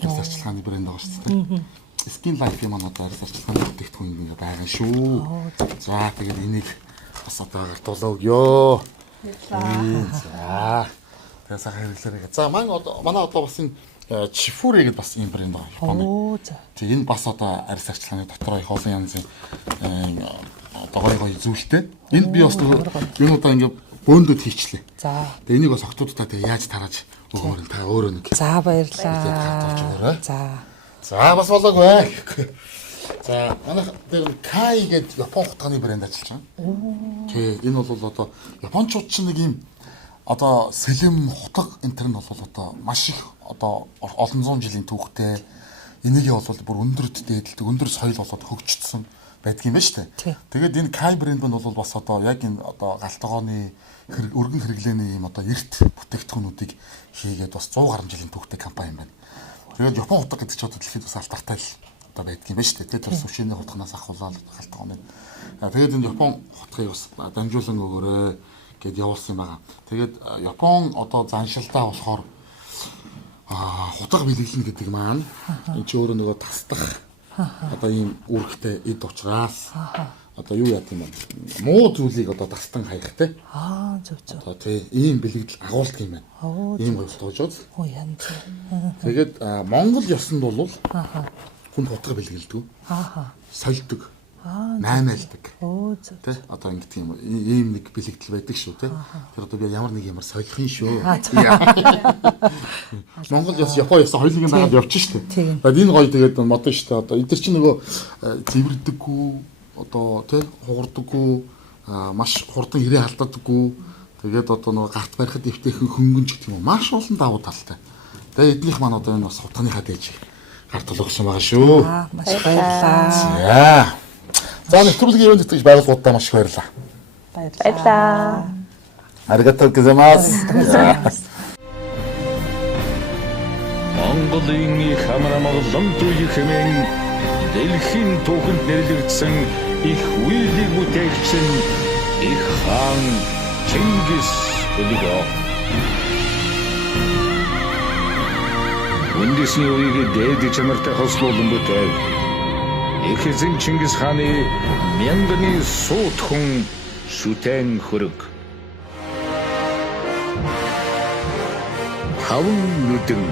арьс арчилгааны брэнд байгаа шүү дээ. Skin Life юм одоо арьс арчилгааны бүтээгдэхүүн ингээ байгаа шүү. За тэгээд энийг бас одоо гартуулаа өгөө. За. Тэгээ сайхан хэрэглээрэй. За манай одоо бас энэ Чифүрэ гэдэг бас юм брэнд байгаа Японы. Тэгээ энэ бас одоо арьс арчилгааны дотор их олон янзын одоо гоё зүйлтэй. Энд би бас энэ удаа ингээ бөөндөд хийчлээ. За. Тэгээ энийг бас октоудтай тэгээ яаж тарааж өгөөр нь та өөрөө нэг. За баярлалаа. За бас болоогүй. За манай дээр Kai гэдэг Япон хутганы брэнд ажиллаж байгаа. Тэгээ энэ бол одоо японочууд чинь нэг юм одоо сэлэм хутга энтер нь бол одоо маш их одоо олон зуун жилийн түүхтэй энийгээ бол бүр өндөрт дээдэлдэг өндөр соёл болоод хөгжчихсөн байдгийн байна шүү дээ. Тэгээд энэ Kai брэнд нь бол бас одоо яг энэ одоо галтгооны өргөн хэрэглээний юм одоо эрт бүтээгдэхүүнүүдийг хийгээд бас 100 гаруй жилийн түүхтэй компани юм байна. Тэгээд Япон хутга гэдэг чинь одоо дэлхийд бас алдартай л одоо байдгийн байна шүү дээ. Тэгээд бас сүшээний хутганаас ахуулаад галтгооны. Тэгээд энэ Япон хутгыг бас дамжуулан өгөөрэй гэд явуулсан юм байгаа. Тэгээд Япон одоо заншилтаа болохоор хутга бэлэглэн гэдэг маань энэ ч өөрөө нөгөө тасдах одоо ийм үүрэгтэй эд учраас одоо юу яа гэм бэ? Муу зүйлийг одоо тастан хаях те. Зөв. Одоо тий ийм бэлэгдэл агуулдаг юм байна. Ийм гоё тоож үз. Тэгээд Монгол ёсонд бол хүнд хутга бэлгэлдэг. Сольдог. Наймаалдаг. Тэ одоо ингэдэг юм ийм нэг бэлэгдэл байдаг шүү те. Тэр одоо би ямар солих юм шүү. Монгол ёс Япон ёс хоёулын байгаад явчих шүү дээ. Энэ гоё тэгээд модон шүү дээ. Одоо энэ чинь нөгөө зэвэрдэггүй одоо тий хуурдаггүй маш хурдан ирээ халддаггүй тэгээд одоо нөгөө гарт барихад дэвтэйхэн хөнгөнч гэх юм маш олон давуу талтай. Тэгээд эднийх маань одоо энэ бас хутганыхаа дээж гарт болгосон байгаа шүү. Маш баярлалаа. За нэвтрүүлгийн ивент гэж байгууллагуудаа маш их баярлалаа. Баярлалаа. Аригато гозаймас. Монголын их хамаамаглан туй хэмээн дэлхийн түүхэнд нэрлэгдсэн их үйлийг бүтээгчсэн их хаан Чингис өлгөө. Үндэсний үеийг дээд чанартай хослуулан бүтээв. Их эзэн Чингис хааны мянганы суутхан шүтэн хөрөг. Хавн нүдэн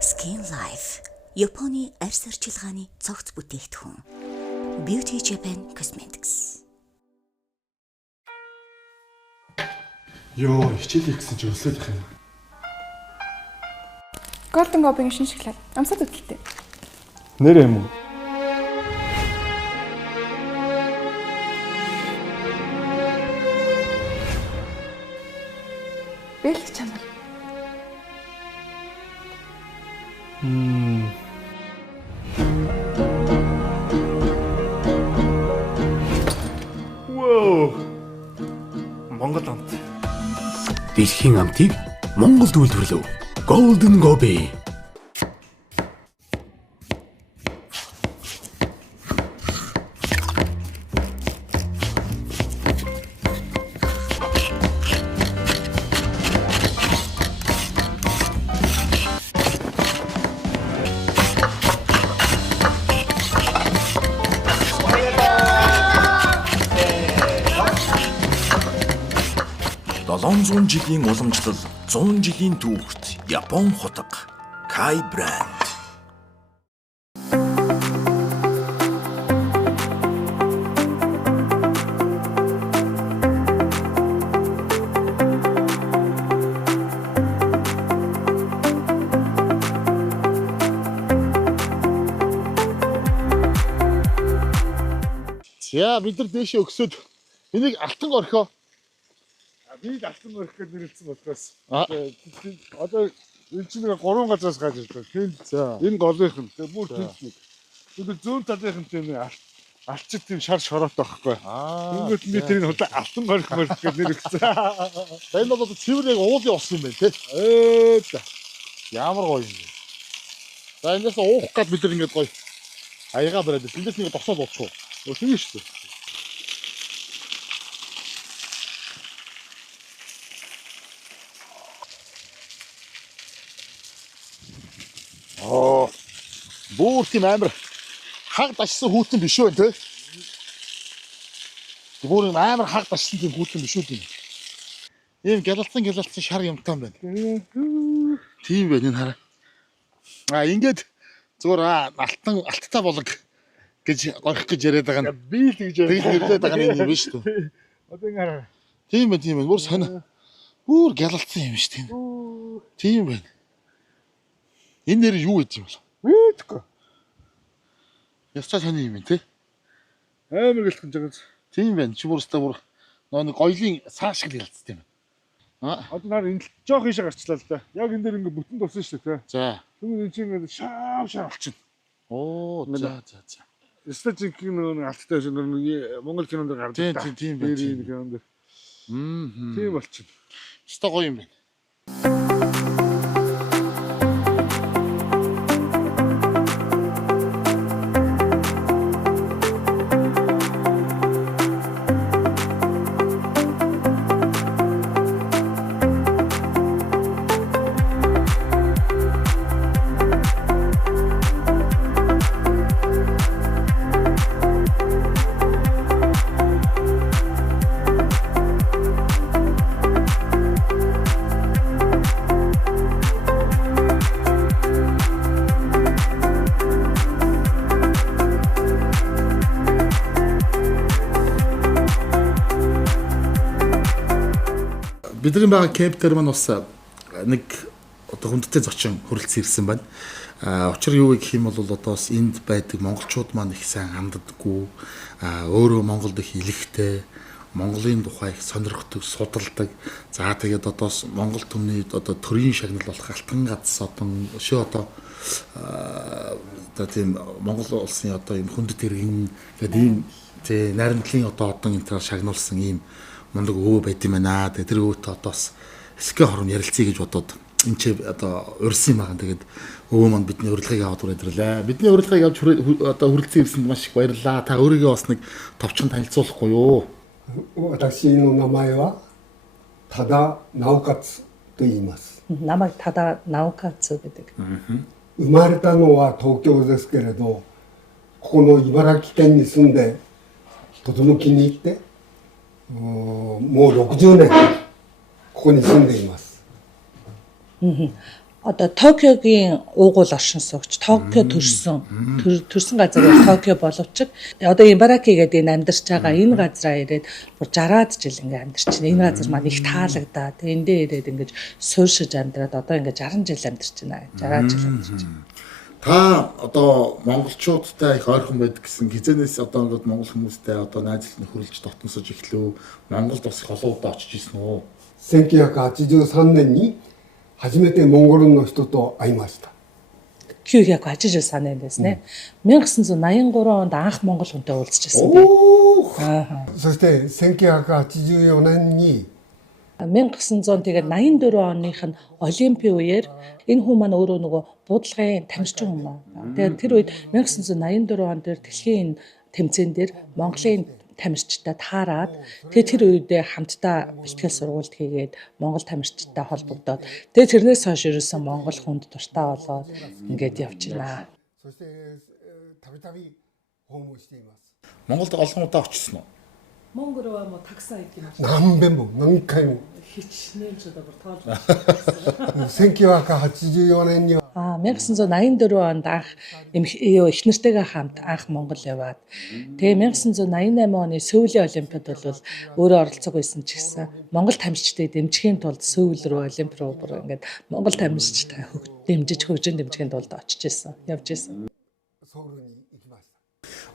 Skin Life Японы арьс арчилгааны цогц бүтээгдэхүүн. Beauty Japan Cosmetics. Йоо, хичээлээ гэсэн чинь өсөөлөх юм. Golden Gobi-гийн шинэ шоколад. Амсаад үтэлтэй. Нэр юм уу? Бэлг чанар. Воо. Монгол амт. Дэлхийн амтыг Монголд үйлдвэрлэв. Golden Gobi. Долоон жилийн уламжлал 100 жилийн түүхт Япон хутга Kai брэнд. За бид нар дээшээ өгсөд энийг алтан орхио Би алтан өрх гэж нэрлсэн болохоос. Одоо энэ чинь нэг 3 газраас гарч ирдэг. Тийм. Энэ голынх нь. Тэгээ бүр тийм. Тэгээд зүүн талынх нь тийм алчид тийм шар шороот байхгүй. Тэнгүүт би тэрийг алтан горих мөрх гэж нэрлсэн. Энэ бол цэвэр яг уулын ус юм байна тий. Ямар гоё юм бэ. За энэс уух гад бид нар ингэж гоё аяга бариад эндээс нэг тосоод уучих уу. Тийм шүү дээ. Бүр тийм амар хаг дашсан хүүтэн биш үү те. Бүр амар хаг дашсан тийм хүүтэн биш үү тийм. Ийм гялалцсан шар юмтай юм байна. Тийм байна энэ хараа. Ингээд зүгээр алттай болог гэж горих гэж яриад байгаа нь. Би л гэж яриад байгаа нь юм биш үү? Одоо ингэ хараа. Тийм байна. Бүр сонио. Бүр гялалцсан юм шүү дээ. Тийм байна. Энэ нэр юу гэж юм бол? Мэдгүй. Ястаа сонио юм тий. Амар гэлтэн жагаад. Тийм байна. Чи бүр өстой бүр нэг гоёлын саа шиг гялалцсан юм. Одоо нар энэ жоох ийшээ гарчлаа л да. Яг энэ дээр ингээ бүтэн туссан шүү дээ. За. Тэгвэл энэ чинь ингээ шав болчихно. Оо за. Стажинг нэг алттай шиг нэг Монгол кинонд гардаг. Тийм байна. Тийм болчихно. Өстой гоё юм байна. Бидний байгаа кемп дээр маань бас нэг одоо хүндтэй зочин хөрөлцөн ирсэн байна. Учир юу гэх юм бол одоо бас энд байдаг монголчууд маань их сайн ханддаггүй, өөрөө Монголд их илэгтэй, Монголын тухай их сонирхдаг, судалдаг. За тэгээд одоо Монгол түмний одоо төрийн шагнал болох алтан гац одоо өшөө одоо тийм Монгол улсын одоо юм хүндэт иргэн гэдэг ийм найрамдлын одоо энэ төр шагнуулсан ийм мундаг өвөө байд юм байна. Тэгээ тэр өвөөтэй одоо бас эсгэ хором ярилцъя гэж бодоод энэ ч одоо урьсан юм байгаа. Тэгээд өвөө маань бидний урилгыг аваад ирлээ. Бидний урилгыг авч одоо хүрэлцэн ирсэнд маш их баярлалаа. Та өөрийгөө бас нэг товчхон танилцуулахгүй юу? 私の名前は多田直勝と言います。名前多田直勝гэдэг。生まれたのは東京ですけれど、ここの茨城県に住んでとても気に入って、もう60年ここに住んでいます。Одоо Токиогийн уугуул оршин суугч, Токио төрсөн газар Токио боловч одоо Ибараки гэдэг энэ амьдарч байгаа энэ газараа ирээд бүр 60-аад жил ингээ амьдарч байна. Энэ газар маань их таалагдаа. Тэгээ эндээ ирээд ингэж сууршиж амьдраад одоо ингээ 60 жил амьдарч байна. 60 жил амьдарч байна. Та одоо монголчуудтай их ойрхон байдаг гэсэн хизэнээс одоо ингээд монгол хүмүүстэй одоо найзлын хөрөлж дотносож эхлэв. Монголд бас их олон удаа очиж ирсэн үү? 1983年に初めてモンゴルの人と会いました。1983年ですね。1983онд анх монгол хүнтэй уулзчихсан байна. そして1984年に 1984 оных нь Олимпийн үеэр энэ хүн маань өөрөө нөгөө буудлагын тамирчин хүн байна. Тэгээд тэр үед 1984 он дээр дэлхийн тэмцээн дээр Монголын тамирчтай таарад тэгээд тэр үедээ хамтдаа бэлтгэл сургалт хийгээд Монгол тамирчтай холбогдоод тэгээд тэрнээс хойш ерөөсөн Монгол хүнд дуртай болоод ингээд явж байна. Монголд олон удаа очсон уу? Монгол руу мо таксаа идэх юм. 何遍も何回も хичнээн ч одоо бүр тоолж 1984年には 1984 онд анх их нэртэйгээ хамт анх Монгол яваад тэгээ 1988 оны Сөүлийн олимпиад бол өөрөө оролцох байсан ч гэсэн Монгол тамирчдыг дэмжихийн тулд Сөүл рүү олимп руу бүр ингээд Монгол тамирчтай дэмжиж хөгжин дэмжихийн тулд очиж исэн явж исэн.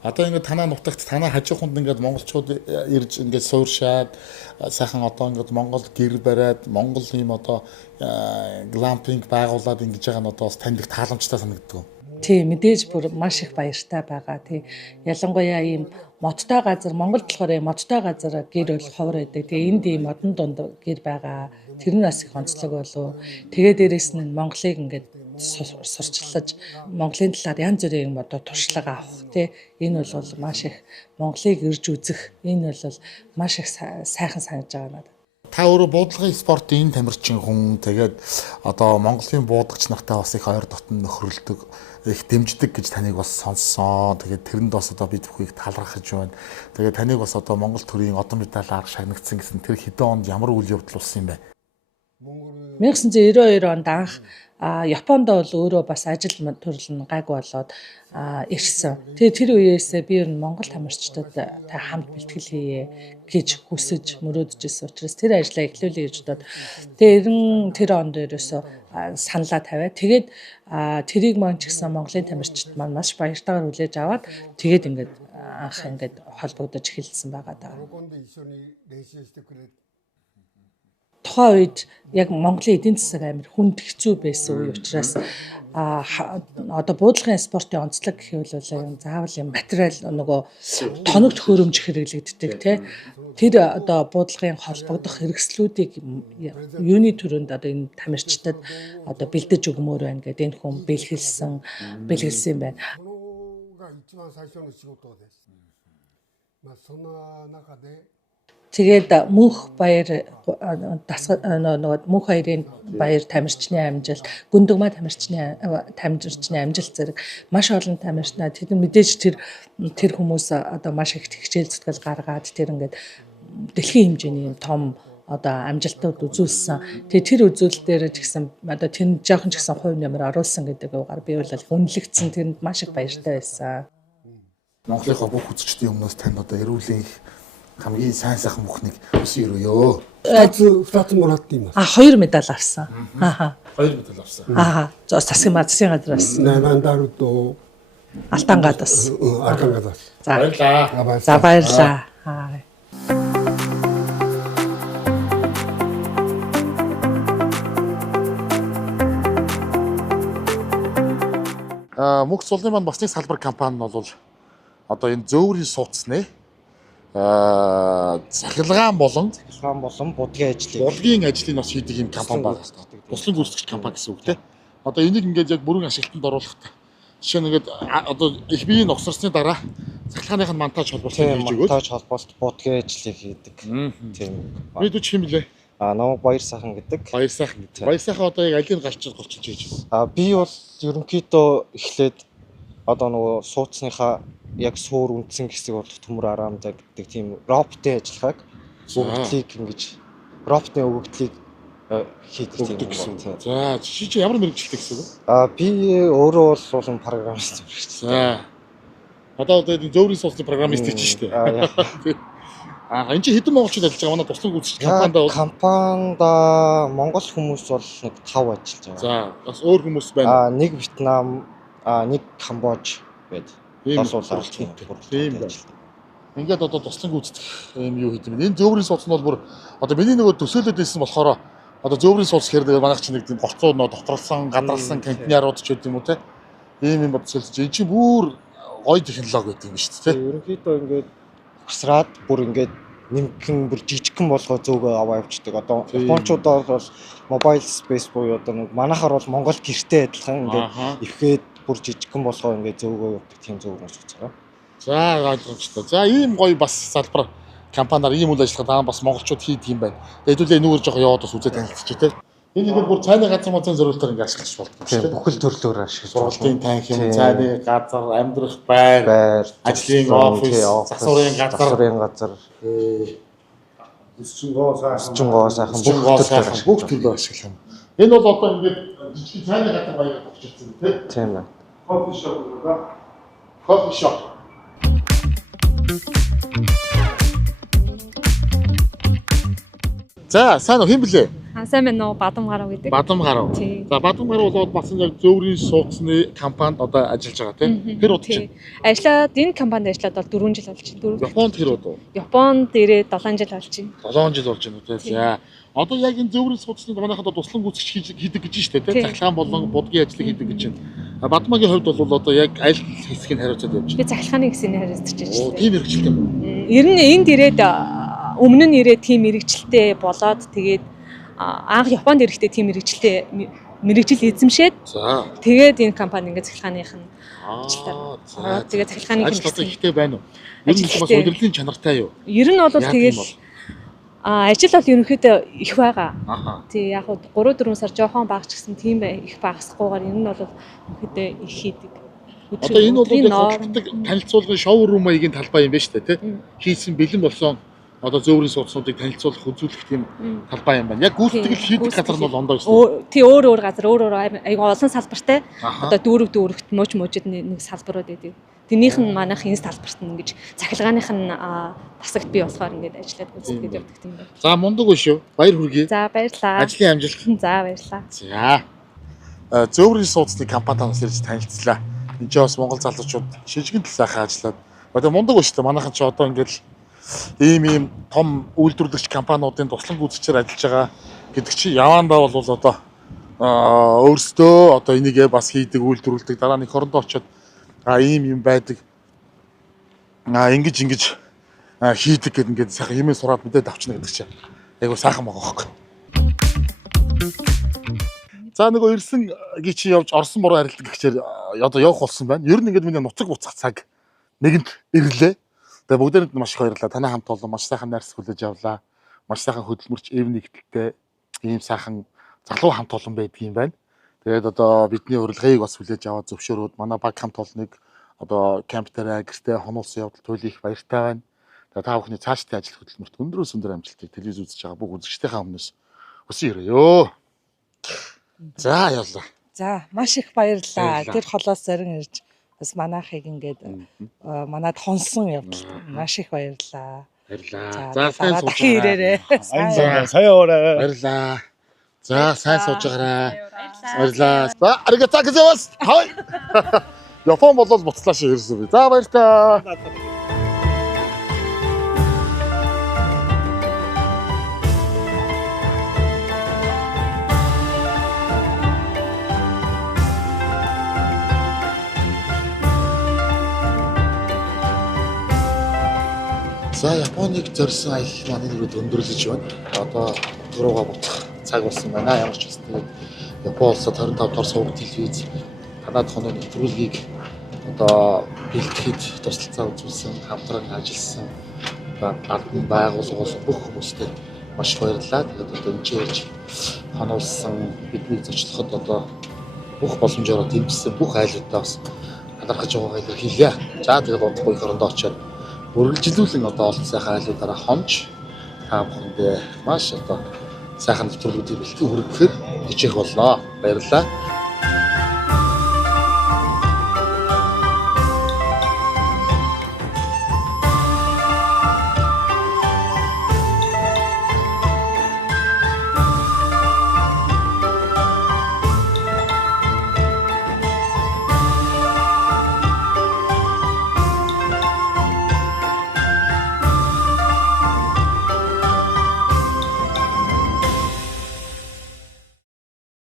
Одоо ингээд танаа нутагт танаа хажууханд ингээд монголчууд ирж ингээд сууршаад сайхан одоо ингээд Монгол гэр бариад Монгол юм одоо глампинг байгуулад ингэж байгаа нь одоо бас танд их тааламжтай санагддаг. Тийм мэдээж бүр маш их баяртай байгаа. Тий ялангуяа ийм модтой газар Монголд болохоор модтой газар гэр бол ховор байдаг. Тэгээ энд ийм модон дунд гэр байгаа. Тэр нь бас их онцлог болов. Тэгээ дээрэс нь Монголыг ингээд сурчлаж Монголын талаар янз бүрийн одоо туршлага авах тий энэ бол маш их Монголыг ирж үзэх энэ бол маш их сайхан санаж байгаа надад. Та өөрөө буудлагын спортын тамирчин хүн тэгээд одоо Монголын буудагч нартай бас их ойр дотн нөхрөлдөг их дэмждэг гэж таныг бас сонссон. Тэгээд тэрэнд бас одоо бид бүхнийг талархаж байна. Тэгээд таныг бас одоо Монгол төрийн одон медалаар шагнагдсан гэсэн тэр хэдэн онд ямар үйл явдал болсон юм бэ? 1992 онд анх Японд бол өөрөө бас ажил төрөл нь гайг болоод ирсэн. Тэгээ тэр үеэс би ер нь Монгол тамирчдад хамт бэлтгэл хийе гэж хүсэж мөрөөдөж ирсэн учраас тэр ажлаа эхлүүлээ гэж бодоод тэр онд ерөөсө саналаа тавиад тэгээд тэрийг маань ч гэсэн Монголын тамирчид маань маш баяртайгаар хүлээж аваад тэгээд ингээд анх ингээд холбогдож эхэлсэн байгаа даа. Тухайн үед яг Монголын эдийн засаг амар хүнд хэцүү байсан үе учраас одоо буудлагын спортын онцлог гэх юм заавал юм материал нөгөө тоног төхөөрөмж хэрэглэгддэг тий. Тэр одоо буудлагын холбогдох хэрэгслүүдийг юуны төрөнд одоо энэ тамирчдад одоо бэлдэж өгмөр байна гэдэг энэ хүн бэлгэлсэн юм байна. Тэгээд мөнх баяр мөнх баярын баяр тамирчны амжилт, гүндгмаа тамирчны амжилт зэрэг маш олон тамирчнаа тэд мэдээж тэр хүмүүс одоо маш их хичээл зүтгэл гаргаад тэр ингээд дэлхийн хэмжээний юм том одоо амжилтууд үзүүлсэн. Тэгээд тэр үзүүлэл дээр ч гэсэн одоо тэр жоохон ч гэсэн хувь нэмэр оруулсан гэдэг үгээр би бол үнэлэгдсэн тэрэнд маш их баяртай байсан. Монголынхаа бүх үзэгчдийн өмнөөс танд одоо эрүүлийн хамгийн сайн сайхан бүхнийг өсөж өрөөё. Статус мурат юм аа. 2 медаль авсан. 2 медаль авсан. Засгийн газраас. Наймандарууд Алтангадас. Алтангадас. Баярлаа. За баярлаа. Мөнх цулын маань бас нэг салбар компани нь бол одоо энэ зөөврийн сууцны цахилгаан болон будгийн ажлыг бас хийдэг юм компани байна. Туслан гүйцэтгэгч компани гэсэн үг тийм. Одоо энийг ингээд яг бүрэн ашиглалтанд оруулах. Жишээ нь ингээд одоо их биеийн огсорсны дараа цахилгааных нь монтаж холбоос хийж өгөөд монтаж холбоос будгийн ажлыг хийдэг. Тийм. Бид үуч юм лээ. Намайг Баяр сайхан гэдэг. Баяр сайхан. Баяр сайхан одоо яг алийг голчилж хийж байна. Би бол ерөнхийдөө эхлээд одоо нөгөө сууцныхаа яг суур үндсэн хэсэг болох төмөр араамдаг гэдэг тийм роботын ажиллагааг өгөгдлийг ингэж роботын өгөгдлийг хийдэг тийм байна. За чи ямар мэргэжилтэй гэсэн үг? Би өөрөө бол программист мэргэжилтэй. За. Одоо зөөврийн сууцны программист гэж байна шүү дээ. Энд чи хэдэн монголчууд ажиллаж байгаа манай туслан гүйцэтгэгч компанид монгол хүмүүс бол нэг 5 ажиллаж байгаа. За бас өөр хүмүүс байна. Нэг Вьетнам, нэг Камбож байдаг. Тийм байна. Ингээд одоо туслан гүйцэтгэх юм юу хийх юм. Энэ зөөврийн сууц нь бол бүр одоо миний нөгөө төсөөлөд байсан болохоор одоо зөөврийн сууц хэрэг манайх чинь нэг тийм голцоо нөө доторлсон, гадралсан контейнерууд ч гэдэг юм уу те. Ийм юм төсөөлж энэ чинь бүр гоё технологи гэдэг юм шүү дээ те. Ерөнхийдөө ингээд хөсраад бүр ингээд нэмгэн бүр жижигхэн болгоо зөөгөө аваа явчихдаг. Одоо японочдоор бол mobile space буюу одоо нэг манайхаар бол Монгол гэртэй адилхан ингээд ихэд бүр жижигхэн болгоо ингээд зөөгөө явдаг тийм зөөр нь байгаа. За ойлгомжтой. За ийм гоё бас салбар компаниар ийм үйл ажиллагаа бас монголчууд хийдэг юм байна. Хэдүүлээ нүгээр жоохон яваад бас үзээ танилцчих тий. Энэ ингээд бүр цайны газар мозын зориултаар ингээд ашиглаж болдог тийм бүхэл төрлөөр ашиглаж сургалтын танхим, цайны газар, амьдрах байр, ажлын офис, засварын газар, сүчингоо сайхан бүх төрлөөр ашиглах юм. Энэ бол одоо ингээд жижиг цайны газар баяр болчихсон тий. Тийм байна. Кофе шоп гэдэг. Кофе шоп. За сайн уу хэн блэ? Сайн байна уу? Бадам гарав гэдэг. Бадам гарав. За Бадам гарав болоод басан яг зөөврийн сууцны компанид одоо ажиллаж байгаа тийм. Тэр удаа чинь Ажиллаад энэ компанид ажиллаад бол 4 жил болж байна. Японд тэр удаа. Японд ирээд 7 жил болж байна. 7 жил болж байна тийм. За одоо яг энэ зөөврийн сууцны манайхад туслан гүйцэтгэж хийдэг гэж штэ тийм. Цахилгаан болон будгийн ажлыг хийдэг гэж байна. Бадмагийн хувьд бол одоо яг аль хэсгийг хариуцаад явж байна? Би цахилгааны хэсгийг хариуцаж байна. Тийм хэрэгжилт юм уу? Ер нь энд ирээд өмнө нь ирээд тийм мэрэгчлээ болоод тэгээд анх Японд ирэхдээ тийм мэрэгжил эзэмшээд тэгээд энэ компани ингээд цахилгааных нь ажилтаа. Тэгээд цахилгааны ажил ихтэй байна уу? Ер нь бас удирдлагын чанартай юу? Ер нь бол тэгээд ажил бол ерөнхийдөө их байгаа. Тий яг 3-4 сар жоохон багч гэсэн тийм их багасгүйгээр ер нь бол ерөнхийдөө их хийдэг. Одоо энэ бол яг хөдөлгөөнтэй танилцуулгын шоурум маягийн талбай юм байна шүү дээ, тий? Хийсэн бэлэн болсон одоо зөөврийн сууцнуудыг танилцуулах үзүүлэх тийм талбай юм байна. Яг гүйцэтгэл хийдэг газар нь бол ондоо шүү дээ. Тий өөр газар айгүй олон салбартай. Одоо дүүрэгт мужид нэг салбарууд байдаг. Тэнийх нь манайх энэ салбарт нь ингэж цахилгааных нь тасагт бий болохоор ингэж ажиллаад гүйцэтгэж явдаг тийм байна. За мундаг уу шүү. Баяр хүргэе. За баярлалаа. Ажлын амжилт. За баярлалаа. За. Зөөврийн сууцны компаниас ирж танилцлаа. Энд ч бас Монгол залуучууд шижгэн сайхан ажиллаад. Одоо мундаг уу шүү. Манайхан ч одоо ингэж ийм том үйлдвэрлэгч компаниудын туслан гүйцэтгчээр ажиллаж байгаа гэдэг чи явандаа бол одоо өөрсдөө одоо энийгээ бас хийдэг үйлдвэрлэдэг дараа нэг хорондоо очиод ийм юм байдаг ингэж хийдэг гэдэг ингээд сайхан юмээ сураад мэдээд авчна гэдэг чинь айгу сайхан байгаа хөөхгүй. За нөгөө ирсэн гээ чи явж орсон буруу арилдаг гэхээр одоо явах болсон байна. Ер нь ингээд миний нуцаг буцах цаг нэгэнд ирлээ. Тэгээ бүгдээрэнд маш их баярлалаа. Танай хамт олон маш сайхан найрс хүлээж авлаа. Маш сайхан хөдөлмөрч эв нэгдэлтэй ийм сайхан залуу хамт олон байдаг юм байна. Тэгээд одоо бидний урилгыг бас хүлээж аваад зөвшөөрөөд манай баг хамт олныг одоо камптераа гэртээ хоноолсон явдал туйлын их баяртай байна. Тэгээд та бүхний цаашдын ажил хөдөлмөрт өндрөөс өндөр амжилтыг телевиз үзэж байгаа бүх үзэгчдийнхээ өмнөөс хүсэн өрөөё. За явлаа. За маш их баярлалаа. Тэр холоос зорин ирж бас манайхыг ингээд манад хонсон явдал маш их баярлалаа. Баярлалаа. За сайн сууж ирээрээ. Сайн яваарай. Баярлалаа. За сайн сууж байгаарай. Баярлалаа. За аригатаа гизээс. Хай. Япон болол буцлаа шиг ирсэн би. За баярлалаа. За Японыг зорьсон аялал маань ирээд өндөрлөж байна. Одоо руугаа буцах цаг болсон байна. Ямар ч үстэй Япон улсад 25 дахь сувг телевиз танад хононы нэвтрүүлгийг одоо бэлтгэхэд тусалцаа үзүүлсэн, хамтран ажилласан албан байгууллагын бүх хүмүүстээ маш баярлалаа. Тэгээд одоо энэ ч хонуулсан бидний зочлоход одоо бүх боломжоор дэмжсэн бүх айлуудаа бас талархаж байгаагаа илэрхийлье. За тэгээд удахгүй хорондоо очиод үргэлжлүүлэн одоо олон сайхан айлуудаараа хонж та бүхэндээ маш одоо сайхан нэвтрүүлгүүдийг бэлтгэн хүргэхээр хичээх боллоо. Баярлалаа.